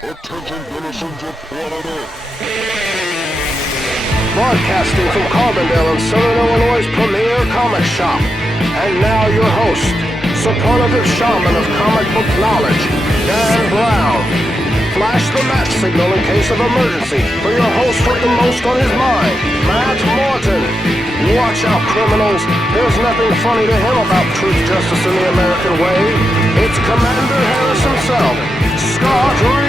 Attention denizens of planet Earth. Broadcasting from Carbondale in Southern Illinois' premier comic shop. And now your host, superlative shaman of comic book knowledge, Dan Brown. Flash the match signal in case of emergency for your host with the most on his mind, Matt Morton. Watch out, criminals. There's nothing funny to him about truth, justice, and the American way. It's Commander Harris himself, Scott Reed.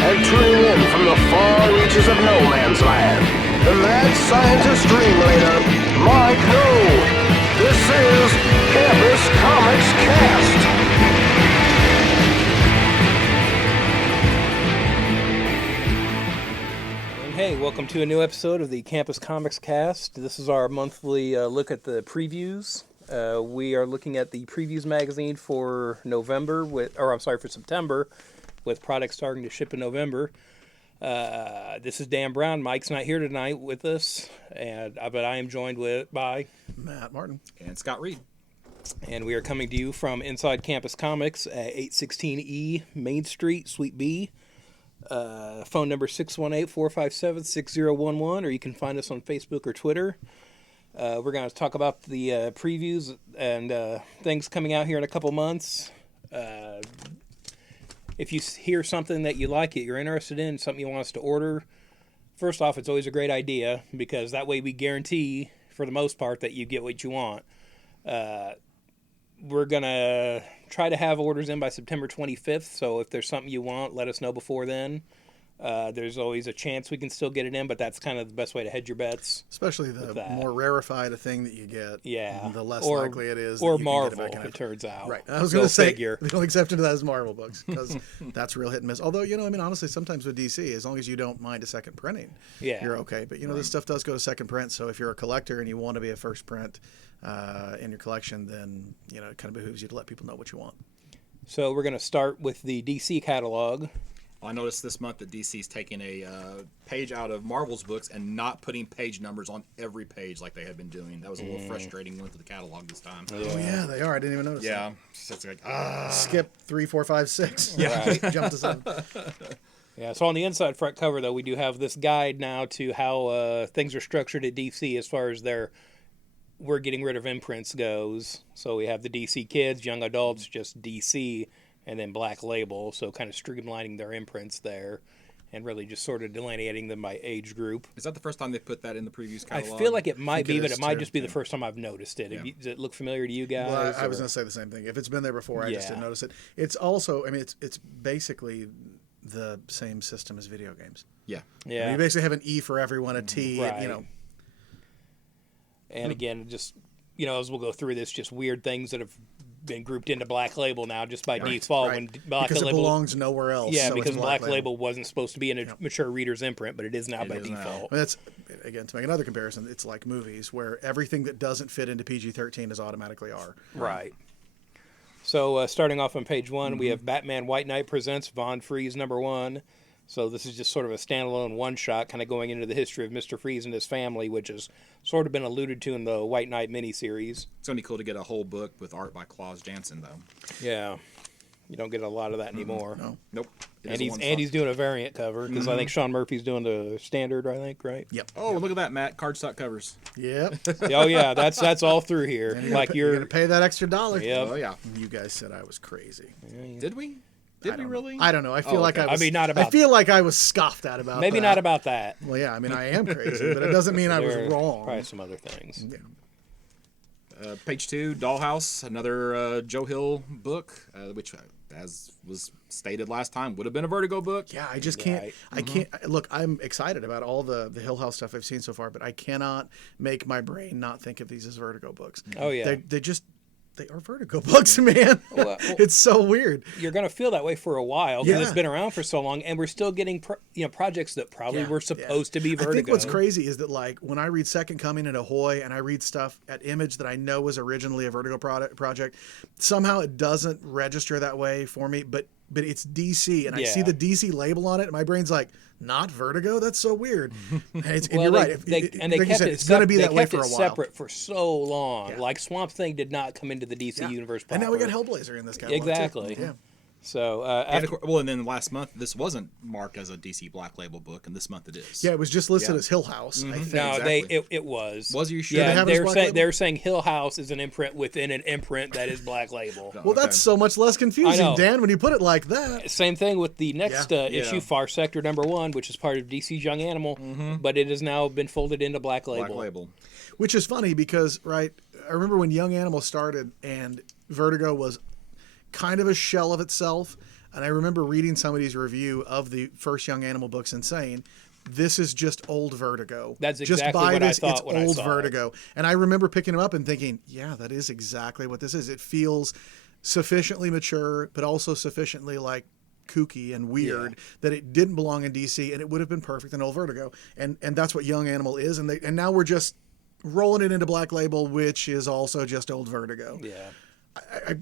And tuning in from the far reaches of no man's land, the mad scientist dream leader, Mike New. This is Campus Comics Cast. And hey, welcome to a new episode of the Campus Comics Cast. This is our monthly look at the previews. We are looking at the previews magazine for for September, with products starting to ship in November. This is Dan Brown. Mike's not here tonight with us, but I am joined by Matt Martin and Scott Reed. And we are coming to you from Inside Campus Comics at 816E Main Street, Suite B. Phone number 618-457-6011, or you can find us on Facebook or Twitter. We're going to talk about the previews and things coming out here in a couple months. If you hear something that you like, you're interested in, something you want us to order, first off, it's always a great idea, because that way we guarantee, for the most part, that you get what you want. We're going to try to have orders in by September 25th, so if there's something you want, let us know before then. There's always a chance we can still get it in, but that's kind of the best way to hedge your bets. Especially the more rarefied a thing that you get, the less likely it is. Or that you Marvel, can get it back in. it turns out. Right. I was going to say, figure. the only exception to that is Marvel books, because that's real hit and miss. Although, honestly, sometimes with DC, as long as you don't mind a second printing, you're okay. But, this stuff does go to second print, so if you're a collector and you want to be a first print in your collection, then, it kind of behooves you to let people know what you want. So we're going to start with the DC catalog. I noticed this month that DC's taking a page out of Marvel's books and not putting page numbers on every page like they had been doing. That was a little frustrating going through the catalog this time. Oh, yeah, they are. I didn't even notice that. So it's like, Skip 3, 4, 5, 6. Yeah. Right. Jump to 7. Yeah, so on the inside front cover, though, we do have this guide now to how things are structured at DC as far as we're getting rid of imprints goes. So we have the DC Kids, Young Adults, just DC, and then Black Label, so kind of streamlining their imprints there and really just sort of delineating them by age group. Is that the first time they put that in the previews catalog? I feel like it might be, but it might too. just be the first time I've noticed it. Yeah. Does it look familiar to you guys? Well, I was going to say the same thing. If it's been there before, I just didn't notice it. It's also, it's basically the same system as video games. Yeah. Yeah. You basically have an E for everyone, a T, Right. And again, just, as we'll go through this, just weird things that have been grouped into Black Label now just by default. Right. When Black because Label it belongs nowhere else. Yeah, so because it's Black Label wasn't supposed to be in a mature reader's imprint, but it is now by default. I mean, that's, again, to make another comparison, it's like movies where everything that doesn't fit into PG-13 is automatically R. Right. So starting off on page 1, we have Batman White Knight presents Von Freeze #1. So this is just sort of a standalone one-shot, kind of going into the history of Mr. Freeze and his family, which has sort of been alluded to in the White Knight miniseries. It's going to be cool to get a whole book with art by Klaus Janson, though. Yeah. You don't get a lot of that anymore. No. Nope. And he's doing a variant cover, because I think Sean Murphy's doing the standard, I think, right? Yep. Oh, look at that, Matt. Cardstock covers. Yep. Oh, yeah, that's all through here. And Like you're you're... going to pay that extra $1. Yep. Oh, yeah. You guys said I was crazy. Did we? Did we really? I don't know. I feel like okay. I was. I mean, not about- I feel like I was scoffed at about. Maybe that. not about that. Well, yeah. I mean, I am crazy, but it doesn't mean I was There are wrong. Probably some other things. Yeah. Page 2, Dollhouse, another Joe Hill book, which, as was stated last time, would have been a Vertigo book. Yeah, I just can't. Right. I can't. Look, I'm excited about all the Hill House stuff I've seen so far, but I cannot make my brain not think of these as Vertigo books. Oh, yeah. They are Vertigo books, man. Well, It's so weird. You're going to feel that way for a while because Yeah. it's been around for so long, and we're still getting projects that probably were supposed to be Vertigo. I think what's crazy is that, like, when I read Second Coming and Ahoy and I read stuff at Image that I know was originally a Vertigo project, somehow it doesn't register that way for me, but it's DC, and I see the DC label on it, and my brain's like, not Vertigo? That's so weird. And you're right. They Like kept you said, it it's going to be that way for a while. separate for so long. Yeah. Like Swamp Thing did not come into the DC universe proper. And now we got Hellblazer in this catalog, Exactly. too. Yeah. So And after, of course, well, and then last month this wasn't marked as a DC Black Label book, and this month it is. Yeah, it was just listed Yeah. as Hill House. I think. no, exactly. it was. Was you sure? Yeah, Did they have it as they're Black saying Label? they're saying Hill House is an imprint within an imprint that is Black Label. Well, that's so much less confusing, know. Dan, when you put it like that. Same thing with the next Yeah. issue, Far Sector #1, which is part of DC's Young Animal, but it has now been folded into Black Label. Black Label. Which is funny because, right, I remember when Young Animal started and Vertigo was kind of a shell of itself. And I remember reading somebody's review of the first Young Animal books and saying, this is just old Vertigo. That's just exactly buy what I this, thought it's when I old saw it. Vertigo. And I remember picking them up and thinking, yeah, that is exactly what this is. It feels sufficiently mature, but also sufficiently like kooky and weird that it didn't belong in DC, and it would have been perfect in old Vertigo. And that's what Young Animal is. And now we're just rolling it into Black Label, which is also just old Vertigo. Yeah.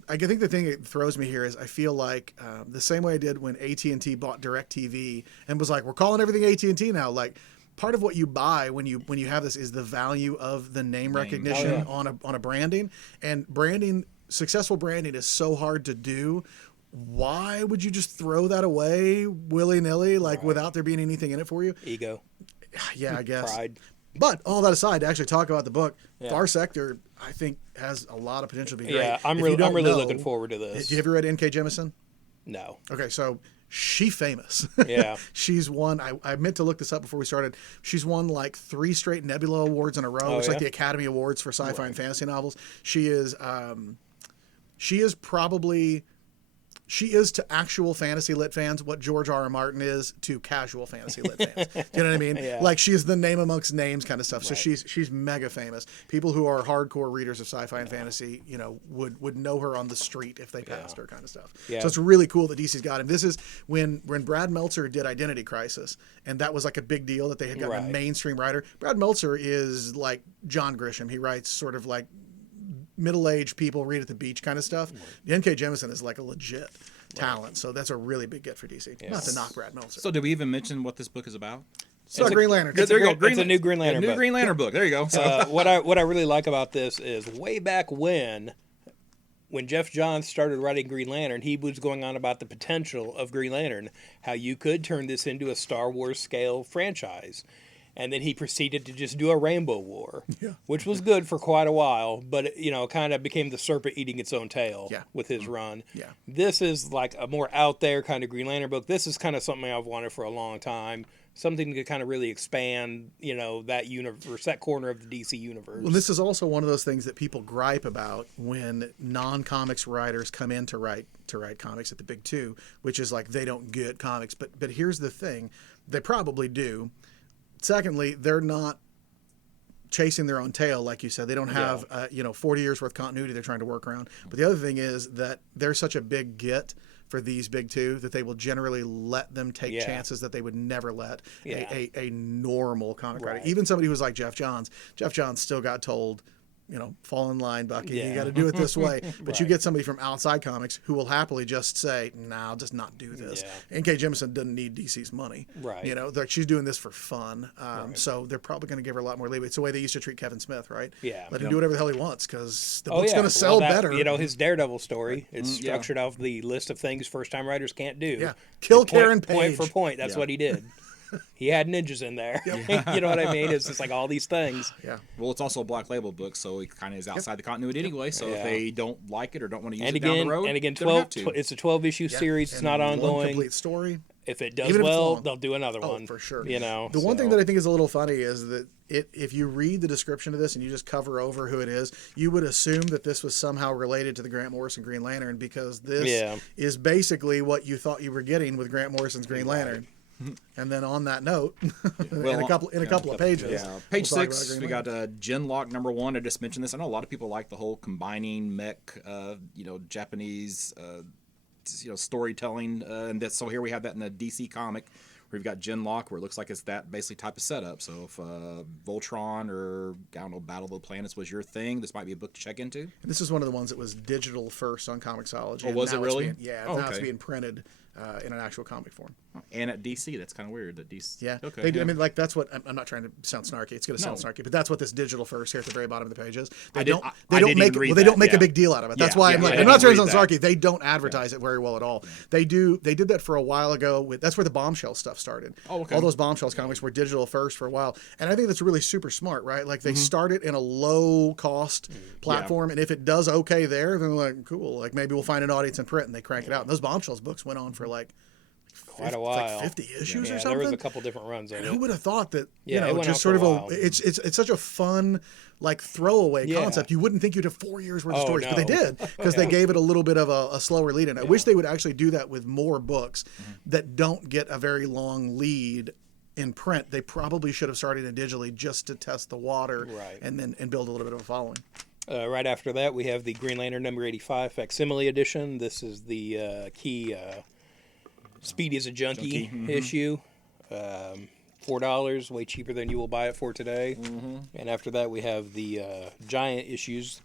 I think the thing that throws me here is I feel like the same way I did when AT&T bought DirecTV and was like, we're calling everything AT&T now. Like, part of what you buy when you have this is the value of the name recognition on a branding, and successful branding is so hard to do. Why would you just throw that away willy-nilly, like without there being anything in it for you? Ego. Yeah, I guess. Pride. But all that aside, to actually talk about the book, Far Sector, I think, has a lot of potential to be great. Yeah, I'm If you really don't know- looking forward to this. Have you ever read N.K. Jemisin? No. Okay, so she's famous. Yeah. She's won, I meant to look this up before we started. She's won like 3 straight Nebula Awards in a row. It's like yeah? the Academy Awards for sci-fi and fantasy novels. She is probably... She is to actual fantasy lit fans what George R.R. Martin is to casual fantasy lit fans. Do you know what I mean? Yeah. Like, she's the name amongst names kind of stuff. So she's mega famous. People who are hardcore readers of sci-fi and fantasy, would know her on the street if they passed her kind of stuff. Yeah. So it's really cool that DC's got him. This is when Brad Meltzer did Identity Crisis, and that was like a big deal that they had gotten a mainstream writer. Brad Meltzer is like John Grisham. He writes sort of like middle-aged people read at the beach kind of stuff. N.K. Jemisin is like a legit talent, so that's a really big get for DC. Not to knock Brad Meltzer. So did we even mention what this book is about? So Green Lantern. There you go. It's a new Green Lantern New book. Green Lantern book. There you go. So What I really like about this is way back when Jeff Johns started writing Green Lantern, he was going on about the potential of Green Lantern, how you could turn this into a Star Wars scale franchise. And then he proceeded to just do a Rainbow War, which was good for quite a while, but it kind of became the serpent eating its own tail with his run. Yeah. This is like a more out there kind of Green Lantern book. This is kind of something I've wanted for a long time. Something to kind of really expand, that universe, that corner of the DC universe. Well, this is also one of those things that people gripe about when non-comics writers come in to write comics at the big two, which is like they don't get comics. But here's the thing, they probably do. Secondly, they're not chasing their own tail, like you said. They don't have 40 years worth of continuity they're trying to work around. But the other thing is that they're such a big get for these big two that they will generally let them take chances that they would never let a normal comic writer. Even somebody who's like Jeff Johns. Jeff Johns still got told, fall in line, Bucky. You got to do it this way. But you get somebody from outside comics who will happily just say, "Nah, I'll just not do this." N.K. Jemisin doesn't need DC's money. Right. She's doing this for fun. So they're probably going to give her a lot more leeway. It's the way they used to treat Kevin Smith, right? Yeah. Let him do whatever the hell he wants because the book's going to sell better. His Daredevil story is structured off the list of things first-time writers can't do. Yeah. Kill Karen Point Page. for point. That's what he did. He had ninjas in there. You know what I mean? It's just like all these things. Yeah. well, it's also a Black Label book, so it kind of is outside the continuity anyway. So if Yeah. they don't like it or don't want to use And it down again, the road, and again, they don't have 12. to. It's a 12-issue series. It's And not one ongoing. complete story. If it does Even if it's well, long. they'll do another Oh, one for sure. The one thing that I think is a little funny is that if you read the description of this and you just cover over who it is, you would assume that this was somehow related to the Grant Morrison Green Lantern because this is basically what you thought you were getting with Grant Morrison's Green Lantern. And then on that note, in a couple of pages, Yeah, page we'll talk 6, about we Green got Genlock #1. I just mentioned this. I know a lot of people like the whole combining mech, Japanese, storytelling, and that. So here we have that in a DC comic. Where you've got Genlock, where it looks like it's that basically type of setup. So if Voltron or Battle of the Planets was your thing, this might be a book to check into. This is one of the ones that was digital first on Comixology. Oh, and was now it it's really? now Oh, it's okay. being printed in an actual comic form. And at DC, that's kind of weird that DC. Yeah, Okay. they do. yeah. I mean, like that's what I'm not trying to sound snarky. It's going to sound No. snarky, but that's what this digital first here at the very bottom of the page is. They I did- don't. I- They I don't didn't make. even read Well, they don't that, make a yeah. big deal out of it. That's Yeah, why yeah, I'm like, I I'm not trying to didn't sound read snarky. They don't advertise it very well at all. They do. They did that for a while ago. That's where the Bombshell stuff started. Oh, okay. All those Bombshells comics were digital first for a while, and I think that's really super smart, right? Like they started in a low cost platform, and if it does okay there, then they're like, cool. Like maybe we'll find an audience in print, and they crank it out. And those Bombshells books went on for like Quite a it's while. like 50 issues Yeah, or there something. was a couple different runs of And it. who would have thought that? Yeah, it You know, went just on sort of for a a. while. It's such a fun, like throwaway Yeah. concept. You wouldn't think you'd have 4 years worth of Oh, stories, but they no. did because they gave it a little bit of a slower lead in. I wish they would actually do that with more books Mm-hmm. that don't get a very long lead in print. They probably should have started it digitally just to test the water, Right. and build a little bit of a following. Right after that, we have the Green Lantern number 85 facsimile edition. This is the key Speedy as a Junkie issue. $4, way cheaper than you will buy it for today. And after that, we have the Giant issues.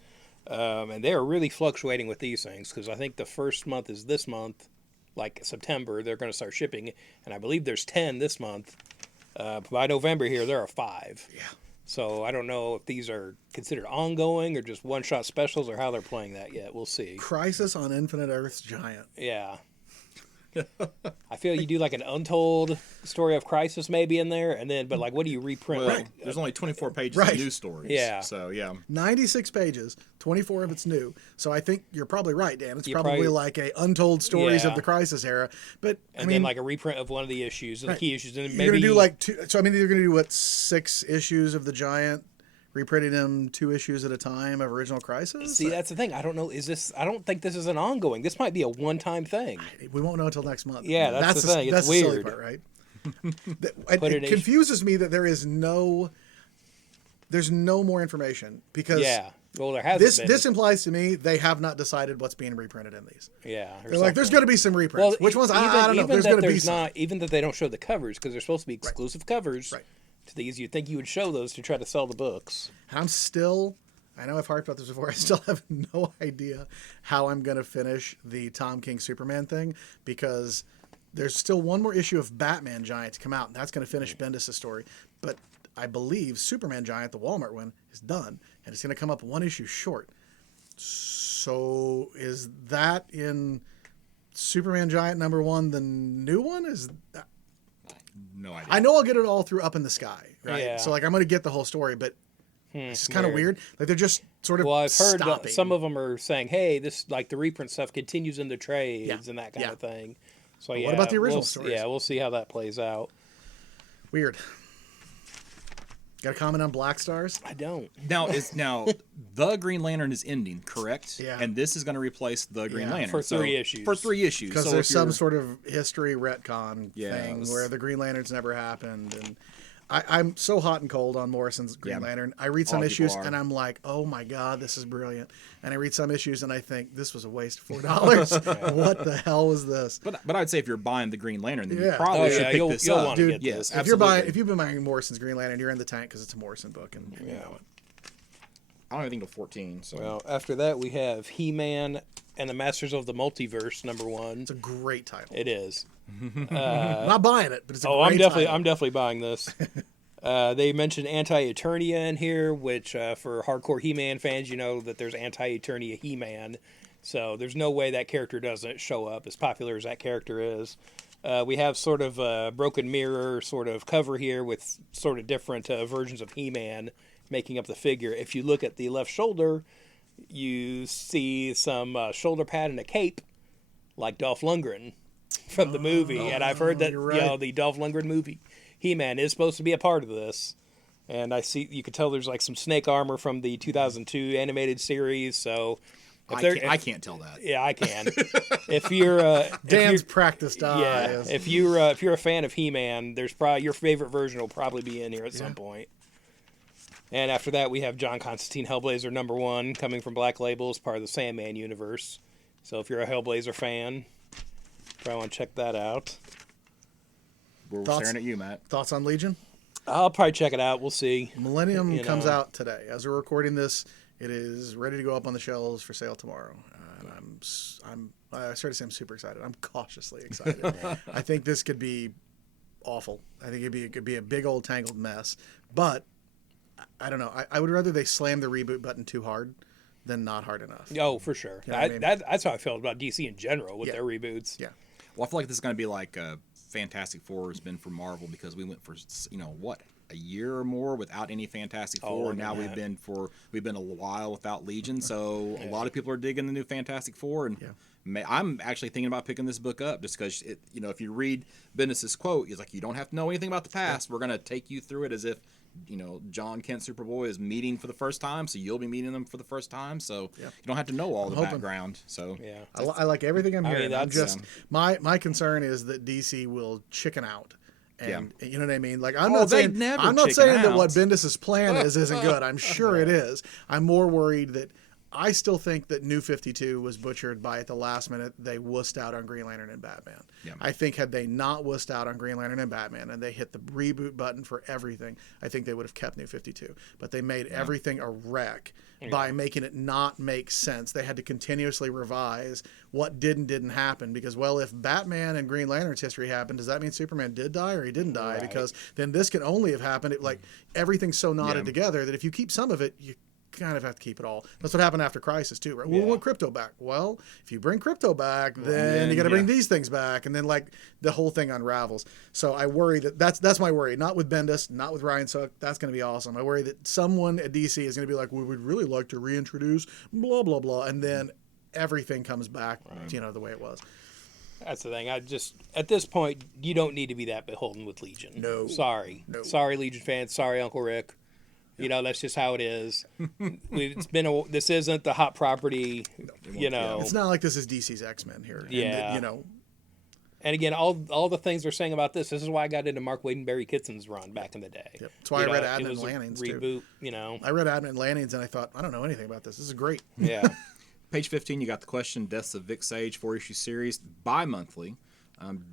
And they are really fluctuating with these things because I think the first month is this month, like September, they're going to start shipping. And I believe there's 10 this month. By November here, there are 5. Yeah. So I don't know if these are considered ongoing or just one-shot specials or how they're playing that yet. We'll see. Crisis on Infinite Earth's Giant. Yeah. I feel you do like an untold story of Crisis maybe in there, and then but like what do you reprint? Well, Like, there's only 24 pages Right. of news stories. Yeah. So yeah. 96 pages, 24 of it's new. So I think you're probably right, Dan. It's You're probably probably- like a untold stories Yeah. of the Crisis era. But and I mean, then like a reprint of one of the issues, the right. key issues, and you're maybe gonna do like 2. So I mean, you're gonna do what 6 issues of the Giant, reprinting them 2 issues at a time of original Crisis. see that's the thing. I don't know. Is this? I don't think this is an ongoing. This might be a one-time thing. We won't know until next month. Yeah, that's the thing. It's That's the silly weird. part, right? Put It it in- confuses me that there's no more information because Yeah. Well, there hasn't this been. this implies to me they have not decided what's being reprinted in these. yeah. or They're like, there's something. going to be some reprints. Which ones? I don't know. There's going to be some. even that they don't show the covers because they're supposed to be exclusive covers Right. to these. You'd think you would show those to try to sell the books. And I'm still, I know I've harped about this before, I still have no idea how I'm going to finish the Tom King Superman thing because there's still one more issue of Batman Giant to come out, and that's going to finish Bendis' story. But I believe Superman Giant, the Walmart one, is done, and it's going to come up 1 issue short. So is that in Superman Giant #1 the new one? Is that, No idea. I know I'll get it all through Up in the Sky, right? Yeah. So like I'm going to get the whole story, but it's kind of weird. Like they're just sort of Well, I've heard that stopping. some of them are saying, "Hey, this like the reprint stuff continues in the trades Yeah. and that kind Yeah. of thing." So But yeah, what about the original we'll, stories? Yeah, we'll see how that plays out. Weird. Got a comment on Black Stars? I don't. Now the Green Lantern is ending, correct? Yeah. And this is going to replace the Green Yeah. Lantern For 3 issues. For 3 issues. Because So there's if you're- some sort of history retcon Yeah, thing it was- where the Green Lanterns never happened, and I'm so hot and cold on Morrison's Green Yeah. Lantern. I read A some lot of people issues are. and I'm like, oh my god, this is brilliant. And I read some issues and I think this was a waste of $4. What the hell was this? But I'd say if you're buying the Green Lantern, then you Yeah. probably Oh, should yeah, pick you'll- this you'll up. wanna get yes, this. If you're absolutely. if you've been buying Morrison's Green Lantern, you're in the tank because it's a Morrison book, and you know it. I don't even think to 14. So Well, after that we have He-Man and the Masters of the Multiverse #1. It's a great title. It is. I'm not buying it, but it's a Oh, great title. I'm definitely buying this. They mentioned Anti-Eternia in here, which for hardcore He-Man fans, you know that there's Anti-Eternia He-Man. So there's no way that character doesn't show up, as popular as that character is. We have sort of a broken mirror sort of cover here with sort of different versions of He-Man making up the figure. If you look at the left shoulder, you see some shoulder pad and a cape, like Dolph Lundgren from the movie. And I've heard that you're right. the Dolph Lundgren movie He-Man is supposed to be a part of this. And I see you could tell there's like some snake armor from the 2002 animated series. So I can't tell that. yeah, I can. If you're Dan's practiced yeah, eyes. if you're a fan of He-Man, there's probably your favorite version will probably be in here at some point. And after that, we have John Constantine Hellblazer #1 coming from Black Label as part of the Sandman universe. So if you're a Hellblazer fan, probably want to check that out. We're Thoughts? staring at you, Matt. Thoughts on Legion? I'll probably check it out. We'll see. Millennium You comes know. out today. As we're recording this, it is ready to go up on the shelves for sale tomorrow. And I'm I started to say I'm super excited. I'm cautiously excited. I think this could be awful. I think it could be a big old tangled mess. But I don't know. I would rather they slam the reboot button too hard than not hard enough. Oh, for sure. You know what I mean? That's how I felt about DC in general with Yeah. their reboots. Yeah. Well, I feel like this is going to be like Fantastic Four has been for Marvel because we went for a year or more without any Fantastic Four, and now we've been a while without Legion. So a lot of people are digging the new Fantastic Four, and I'm actually thinking about picking this book up just because if you read Bendis's quote, he's like, you don't have to know anything about the past. We're going to take you through it as if John Kent Superboy is meeting for the first time, so you'll be meeting them for the first time. So you don't have to know all the background. So Yeah. I like everything I'm hearing. I'm that's- just my concern is that DC will chicken out. And you know what I mean? Like I'm Oh, not they saying never I'm not chicken saying that what out. Bendis's plan isn't good. I'm sure it is. I'm more worried that I still think that New 52 was butchered by at the last minute they wussed out on Green Lantern and Batman. Yeah. I think had they not wussed out on Green Lantern and Batman and they hit the reboot button for everything, I think they would have kept New 52. But they made everything a wreck by making it not make sense. They had to continuously revise what didn't happen because, well, if Batman and Green Lantern's history happened, does that mean Superman did die or he didn't die? Right. Because then this can only have happened. Like everything's so knotted together that if you keep some of it, you kind of have to keep it all. That's what happened after Crisis too, right? We want Crypto back. Well, if you bring Crypto back, then you got to bring these things back, and then like the whole thing unravels. So I worry that's my worry. Not with Bendis, not with Ryan Sook. That's going to be awesome. I worry that someone at DC is going to be like, we would really like to reintroduce blah blah blah, and then everything comes back, the way it was. That's the thing. At this point, you don't need to be that beholden with Legion. No. Sorry. No. Sorry, Legion fans. Sorry, Uncle Rick. That's just how it is. This isn't the hot property, It's not like this is DC's X-Men here. Yeah. And, And again, all the things they're saying about this is why I got into Mark Waid and Barry Kitson's run back in the day. Yep. That's why I read it Advent was a Landings, too. reboot, I read Advent Landings and I thought, I don't know anything about this. This is great. Yeah. Page 15, you got the question, Deaths of Vic Sage, 4-issue series, bi-monthly.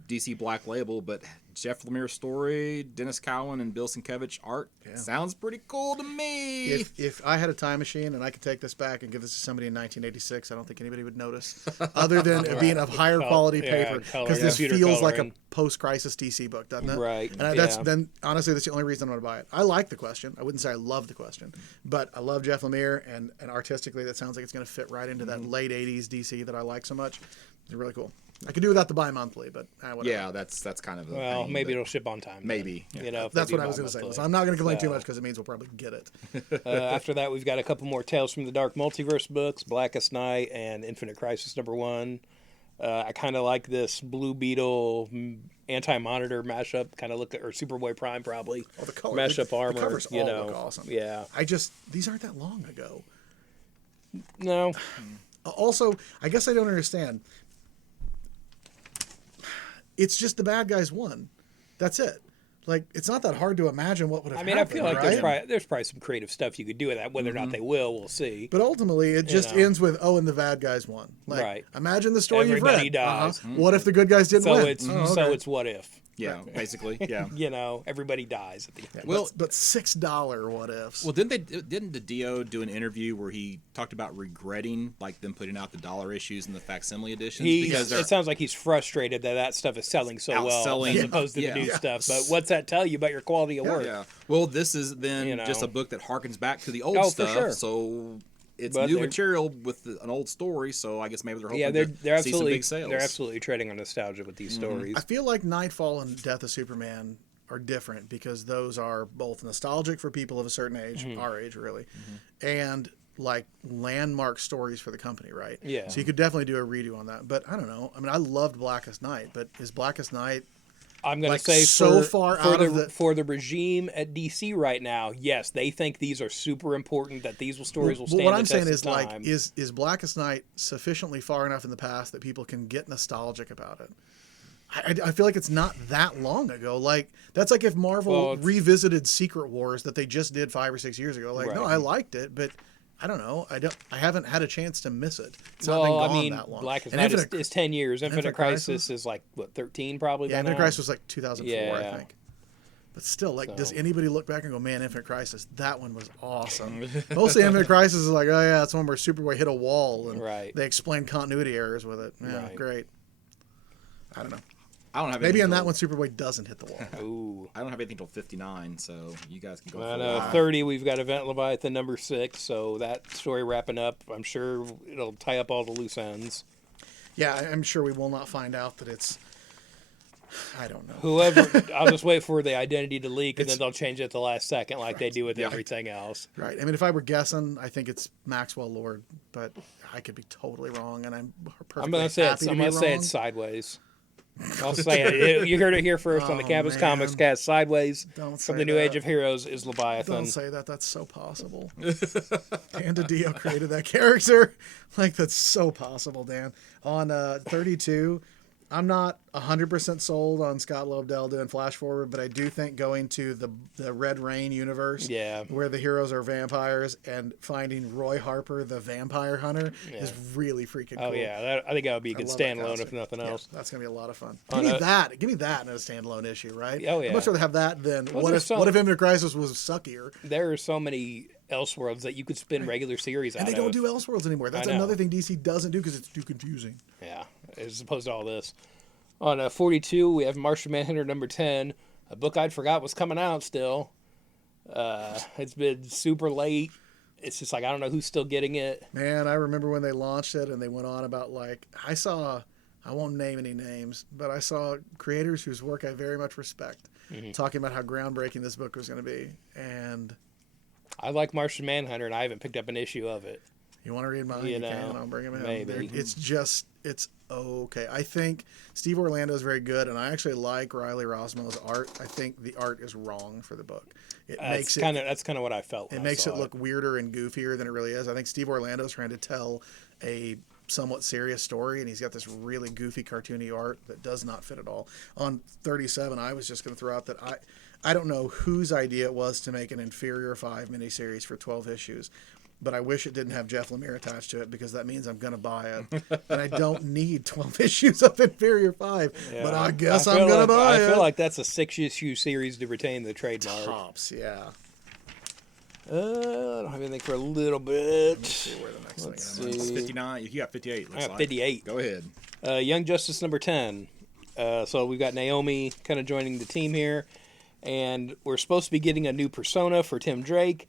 DC Black Label, but Jeff Lemire story, Dennis Cowan and Bill Sienkiewicz art. Sounds pretty cool to me. If I had a time machine and I could take this back and give this to somebody in 1986, I don't think anybody would notice, other than it being of higher quality paper, color, because this computer feels like a coloring. post-crisis DC book, doesn't it? Right, And then honestly, that's the only reason I'm going to buy it. I like the question. I wouldn't say I love the question, but I love Jeff Lemire, and artistically, that sounds like it's going to fit right into that late 80s DC that I like so much. It's really cool. I could do without the bi-monthly, but whatever. Yeah, that's kind of the Well, pain, maybe but it'll ship on time. maybe. If That's they what do I was going to say. bi-monthly. So I'm not going to complain too So- much because it means we'll probably get it. After that, we've got a couple more Tales from the Dark Multiverse books, Blackest Night and Infinite Crisis #1. I kind of like this Blue Beetle Anti-Monitor mashup, kind of look at, or Superboy Prime probably. Oh, the color, mashup the armor, covers all look awesome. Yeah. These aren't that long ago. No. Also, I guess I don't understand. It's just the bad guys won. That's it. Like, it's not that hard to imagine what would have I mean, happened, I feel like right? there's probably some creative stuff you could do with that. Whether or not they will, we'll see. But ultimately, it just know. ends with, and the bad guys won. Like, Right. Imagine the story Everybody you've read. dies. What if the good guys didn't So win? it's Oh, so okay. it's what if. Yeah, basically. Yeah. Everybody dies at the end. Well, But $6 what ifs. Well, didn't the Dio do an interview where he talked about regretting like them putting out the dollar issues and the facsimile editions because It sounds like he's frustrated that stuff is selling so well Outselling. as opposed to the new Yeah. stuff. But what's that tell you about your quality of work? yeah. Well, this is then just know. a book that harkens back to the old Oh, for stuff. sure. So it's But new they're- material with an old story. So I guess maybe they're hoping Yeah, they're to see some absolutely big sales. they're absolutely treading on nostalgia with these stories. I feel like Nightfall and Death of Superman are different because those are both nostalgic for people of a certain age, Mm-hmm. our age really, and like landmark stories for the company, right? Yeah. So you could definitely do a redo on that. But I don't know. I mean, I loved Blackest Night, but is Blackest Night I'm going like, to say so for, far for out the of the- for the regime at DC right now, yes, they think these are super important. That these stories will stand what the I'm saying test is of like time. is Blackest Night sufficiently far enough in the past that people can get nostalgic about it? I feel like it's not that long ago. Like that's like if Marvel Well, it's- revisited Secret Wars that they just did 5 or 6 years ago. Like no, Right. I liked it, but I don't know. I haven't had a chance to miss it. It's not been well, gone I mean, that long. Blackest And Night Infinite- is 10 years. Infinite Infinite Crisis Crisis is like what 13 probably. yeah, by Infinite now? Crisis was like 2004, I Yeah. think. But still, like, So. does anybody look back and go, man, Infinite Crisis, that one was awesome? Mostly Infinite Crisis is like, oh, yeah, that's one where Superboy hit a wall and Right. they explain continuity errors with it. Yeah, Right. great. I don't know. I don't have Maybe anything on that till- one, Superboy doesn't hit the wall. Ooh. I don't have anything till 59, so you guys can go. I for know. it. 30, we've got Event Leviathan number 6, so that story wrapping up. I'm sure it'll tie up all the loose ends. Yeah, I'm sure we will not find out that it's. I don't know. Whoever, I'll just wait for the identity to leak, and It's- then they'll change it at the last second, like they do with Yeah. everything else. Right. I mean, if I were guessing, I think it's Maxwell Lord, but I could be totally wrong, and I'm perfectly I'm gonna say happy it's. to I'm be gonna say wrong. it's Sideways. I'll say it. You heard it here first on the Oh, Campus man. Comics Cast. Sideways Don't from say the New Age that. of Heroes is Leviathan. Don't say that. That's so possible. Dan DiDio created that character. Like, that's so possible, Dan. On 32, I'm not 100% sold on Scott Lobdell doing Flash Forward, but I do think going to the Red Rain universe, Yeah. where the heroes are vampires, and finding Roy Harper, the vampire hunter, is really freaking cool. Oh yeah, I think that would be a I good love that standalone if costume. nothing Yeah, else. that's gonna be a lot of fun. On Give me a- that. Give me that in a standalone issue, right? Oh, yeah. I'd much rather have that than Well, what there's if some- Infinite Crisis was suckier. There are so many Elseworlds that you could spin regular series out And they of. don't do Elseworlds anymore. That's I know. another thing DC doesn't do because it's too confusing. Yeah, as opposed to all this. On 42, we have Martian Manhunter number 10, a book I'd forgot was coming out still. It's been super late. It's just like, I don't know who's still getting it. Man, I remember when they launched it and they went on about, like, I won't name any names, but I saw creators whose work I very much respect talking about how groundbreaking this book was going to be. And I like Martian Manhunter, and I haven't picked up an issue of it. you want to read mine? You You know, can. I'll bring them in. maybe. It's okay. I think Steve Orlando is very good, and I actually like Riley Rosmo's art. I think the art is wrong for the book. That's kind of what I felt. It when I makes saw it look weirder and goofier than it really is. I think Steve Orlando's trying to tell a somewhat serious story, and he's got this really goofy, cartoony art that does not fit at all. On 37, I was just going to throw out that I don't know whose idea it was to make an Inferior 5 miniseries for 12 issues, but I wish it didn't have Jeff Lemire attached to it because that means I'm going to buy it. And I don't need 12 issues of Inferior 5, Yeah. but I guess I I'm feel going to like- buy I it. feel like that's a 6-issue series to retain the trademark. Tops, yeah. I don't have anything for a little bit. See where the next Let's thing is. see. 59. You got 58. I Looks got like. 58. Go ahead. Young Justice number 10. So we've got Naomi kind of joining the team here. And we're supposed to be getting a new persona for Tim Drake.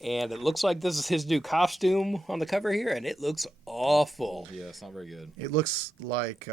And it looks like this is his new costume on the cover here. And it looks awful. Yeah, it's not very good. It looks like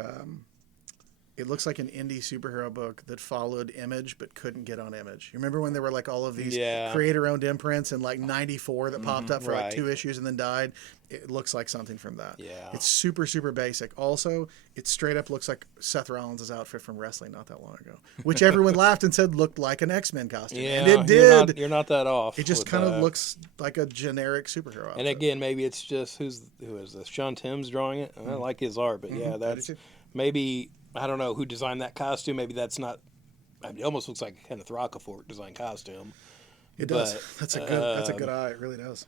an indie superhero book that followed Image but couldn't get on Image. You remember when there were like all of these Yeah. creator-owned imprints in like '94 that popped up for like Right. 2 issues and then died? It looks like something from that. Yeah. It's super, super basic. Also, it straight up looks like Seth Rollins' outfit from wrestling not that long ago, which everyone laughed and said looked like an X-Men costume. Yeah, and it did. You're not that off. It just with kind of that. looks like a generic superhero outfit. And again, maybe it's just who is this? Sean Timms drawing it. I like his art, but yeah, that's too. maybe I don't know who designed that costume. Maybe that's not. I mean, it almost looks like a Kenneth Rocafort designed costume. It does. but, That's a good eye. It really does.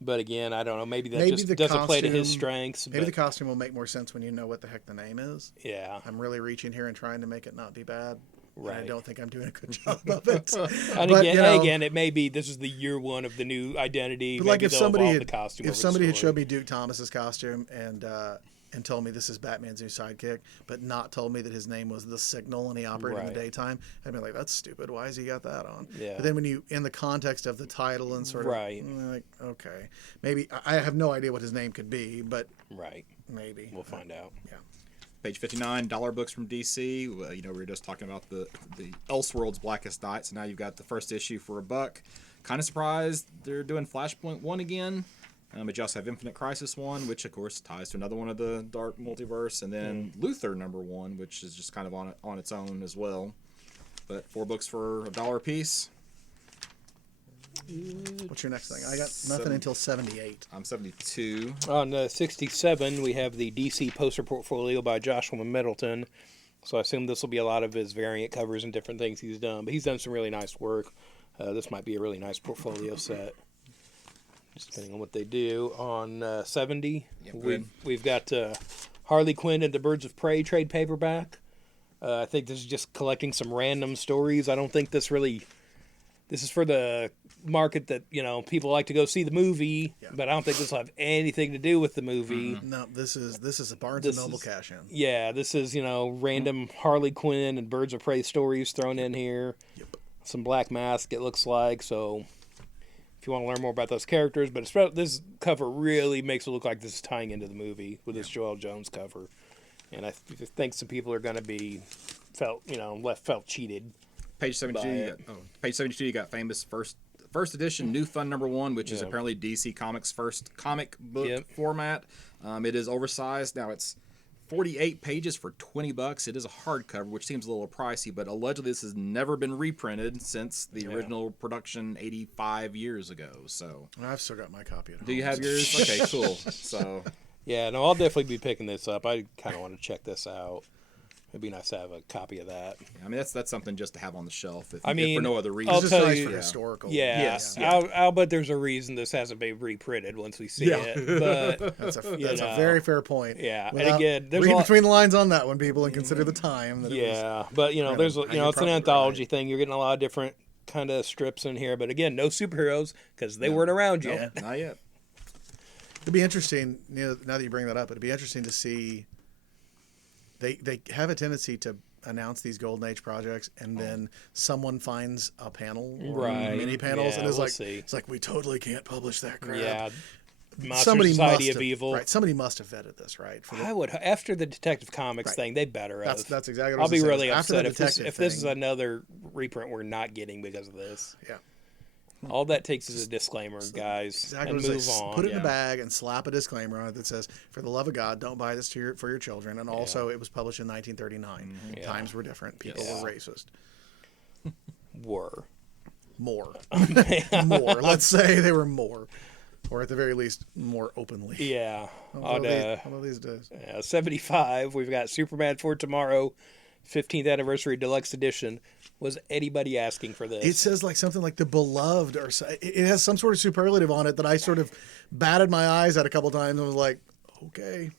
But again, I don't know. Maybe that Maybe just the doesn't play to his costume- strengths. Maybe but, the costume will make more sense when you know what the heck the name is. yeah. I'm really reaching here and trying to make it not be bad. And I Right. don't think I'm doing a good job of it. And But, again, you know, again, it may be this is the year one of the new identity. but like Maybe if they'll somebody evolve had, the costume if over the somebody had story. showed me Duke Thomas's costume and told me this is Batman's new sidekick, but not told me that his name was the Signal and he operated in the Right. daytime, I'd be like, that's stupid. Why has he got that on? Yeah. But then when you, in the context of the title and sort of, Right. like, okay, maybe I have no idea what his name could be, but Right. maybe We'll find out. Yeah. Page 59, dollar books from DC. You know, we were just talking about the Elseworlds Blackest Night, so now you've got the first issue for $1. Kind of surprised they're doing Flashpoint 1 again. But you also have Infinite Crisis 1, which of course ties to another one of the Dark Multiverse, and then Luther number 1, which is just kind of on its own as well. But 4 books for $1 a piece. What's your next thing? I got nothing until 78. I'm 72. On 67, we have the DC poster portfolio by Joshua Middleton. So I assume this will be a lot of his variant covers and different things he's done. But he's done some really nice work. This might be a really nice portfolio set, just depending on what they do. On 70, Yep, go ahead. we've got Harley Quinn and the Birds of Prey trade paperback. I think this is just collecting some random stories. I don't think this is for the market that, people like to go see the movie, but I don't think this will have anything to do with the movie. No, this is a Barnes and Noble cash in. Yeah, this is, random Harley Quinn and Birds of Prey stories thrown in here. Yep. Some Black Mask, it looks like. So if you want to learn more about those characters, but this cover really makes it look like this is tying into the movie with this Joelle Jones cover. And I think some people are going to be felt cheated. Page 72. Page 72. You got famous first edition New Fun #1, which is apparently DC Comics' first comic book format. It is oversized. Now it's 48 pages for $20. It is a hardcover, which seems a little pricey, but allegedly this has never been reprinted since the original production 85 years ago. So I've still got my copy at home. do you have yours? Okay, cool. So yeah, no, I'll definitely be picking this up. I kind of want to check this out. It'd be nice to have a copy of that. I mean, that's something just to have on the shelf. If for no other reason. I'll It's just tell nice you, for historical. Yeah, Yes, I'll bet there's a reason this hasn't been reprinted once we see it. But That's a very fair point. Yeah, and Without- again, there's read a lot- between the lines on that one, people, and consider the time. That it was. but there's you're it's an probably anthology right. thing. You're getting a lot of different kind of strips in here. But again, no superheroes because they weren't around yet. Not yet. It'd be interesting. Now that you bring that up, it'd be interesting to see. They have a tendency to announce these Golden Age projects, and then someone finds a panel or Right. mini panels, Yeah, and we'll see. it's like we totally can't publish that crap. Yeah, Monster Somebody Society must of have, Evil. right? Somebody must have vetted this, right? For the- I would after the Detective Comics Right. thing, they better have. That's exactly what I I'll was be gonna say. really After the upset detective if this is thing- another reprint we're not getting because of this. yeah. All that takes is a disclaimer, guys, Exactly and what I move say. on. Put it in a bag and slap a disclaimer on it that says, "For the love of God, don't buy this for your children." And also, it was published in 1939. Yeah. Times were different. People were racist. Were. More. More. Let's say they were more, or at the very least, more openly. Yeah. Although these days. 75, we've got Superman for Tomorrow, 15th Anniversary Deluxe Edition. Was anybody asking for this? It says like something like the beloved, or it has some sort of superlative on it that I sort of batted my eyes at a couple times and was like, okay,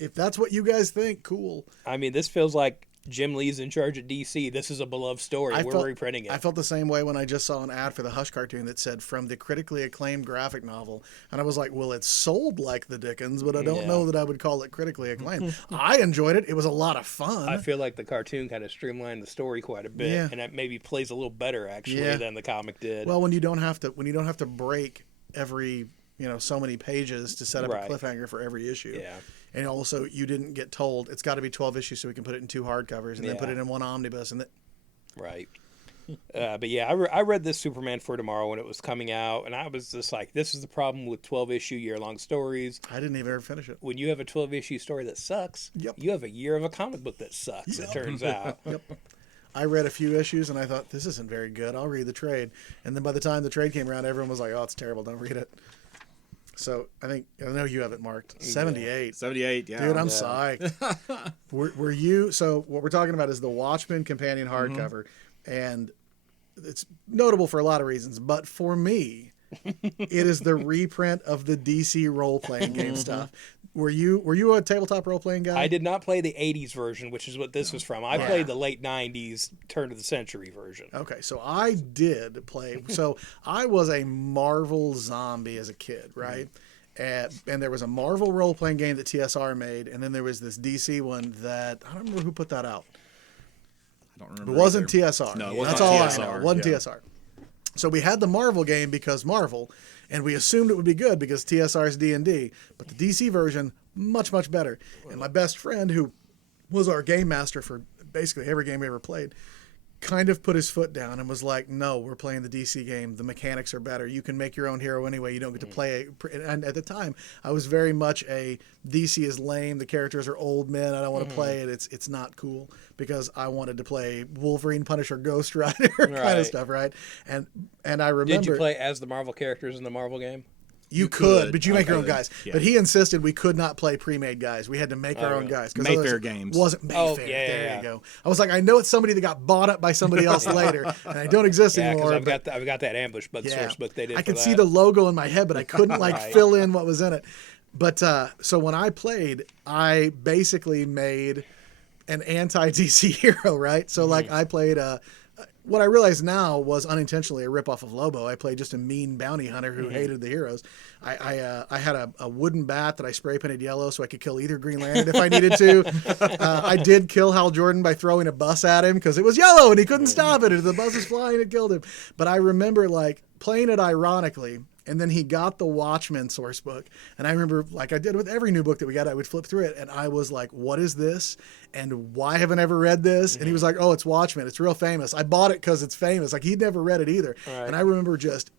if that's what you guys think, cool. I mean, this feels like Jim Lee's in charge at DC. This is a beloved story. We're reprinting it. I felt the same way when I just saw an ad for the Hush cartoon that said from the critically acclaimed graphic novel. And I was like, well, it's sold like the Dickens, but I don't know that I would call it critically acclaimed. I enjoyed it. It was a lot of fun. I feel like the cartoon kind of streamlined the story quite a bit, Yeah. and it maybe plays a little better actually Yeah. than the comic did. Well, when you don't have to break every, so many pages to set up Right. a cliffhanger for every issue. Yeah. And also, you didn't get told it's got to be 12 issues so we can put it in 2 hardcovers and then put it in 1 omnibus. And Right. But yeah, I read this Superman for Tomorrow when it was coming out, and I was just like, this is the problem with 12-issue year-long stories. I didn't even ever finish it. When you have a 12-issue story that sucks, you have a year of a comic book that sucks, it turns out. I read a few issues and I thought, this isn't very good. I'll read the trade. And then by the time the trade came around, everyone was like, oh, it's terrible. Don't read it. So I know you have it marked. 78. 78, yeah. Dude, I'm psyched. were you? So what we're talking about is the Watchmen companion hardcover, and it's notable for a lot of reasons. But for me, it is the reprint of the DC role playing game stuff. Were you a tabletop role playing guy? I did not play the 80s version, which is what this was from. I played the late 90s, turn of the century version. Okay, so I did play. So I was a Marvel zombie as a kid, right? And there was a Marvel role-playing game that TSR made, and then there was this DC one that I don't remember who put that out. I don't remember. It wasn't either. TSR. No, it was That's not all TSR. I know. It wasn't Yeah. TSR. So we had the Marvel game because Marvel, and we assumed it would be good because TSR's D&D, but the DC version, much, much better. And my best friend, who was our game master for basically every game we ever played, kind of put his foot down and was like, no, we're playing the DC game. The mechanics are better. You can make your own hero anyway. You don't get to play it. And at the time, I was very much a DC is lame. The characters are old men. I don't want to play it. It's not cool because I wanted to play Wolverine, Punisher, Ghost Rider kind Right. of stuff, right? And I remember... Did you play as the Marvel characters in the Marvel game? You could, but you make I your own could. guys. Yeah. But he insisted we could not play pre-made guys. We had to make our own guys. 'cause Mayfair otherwise it games. Wasn't Mayfair. Oh, yeah, there yeah. you go. I was like, I know it's somebody that got bought up by somebody else later, and I don't exist Yeah, anymore. because but- I've got that ambush bug source book they did. I for could that. see the logo in my head, but I couldn't Right. fill in what was in it. But so when I played, I basically made an anti-DC hero, right? So like I played what I realize now was unintentionally a ripoff of Lobo. I played just a mean bounty hunter who hated the heroes. I had a wooden bat that I spray painted yellow so I could kill either Green Lantern if I needed to. I did kill Hal Jordan by throwing a bus at him because it was yellow and he couldn't stop it. And the bus was flying, it killed him. But I remember like playing it ironically. And then he got the Watchmen source book. And I remember, like I did with every new book that we got, I would flip through it. And I was like, what is this? And why haven't I ever read this? And he was like, oh, it's Watchmen. It's real famous. I bought it because it's famous. Like he'd never read it either. Right. And I remember just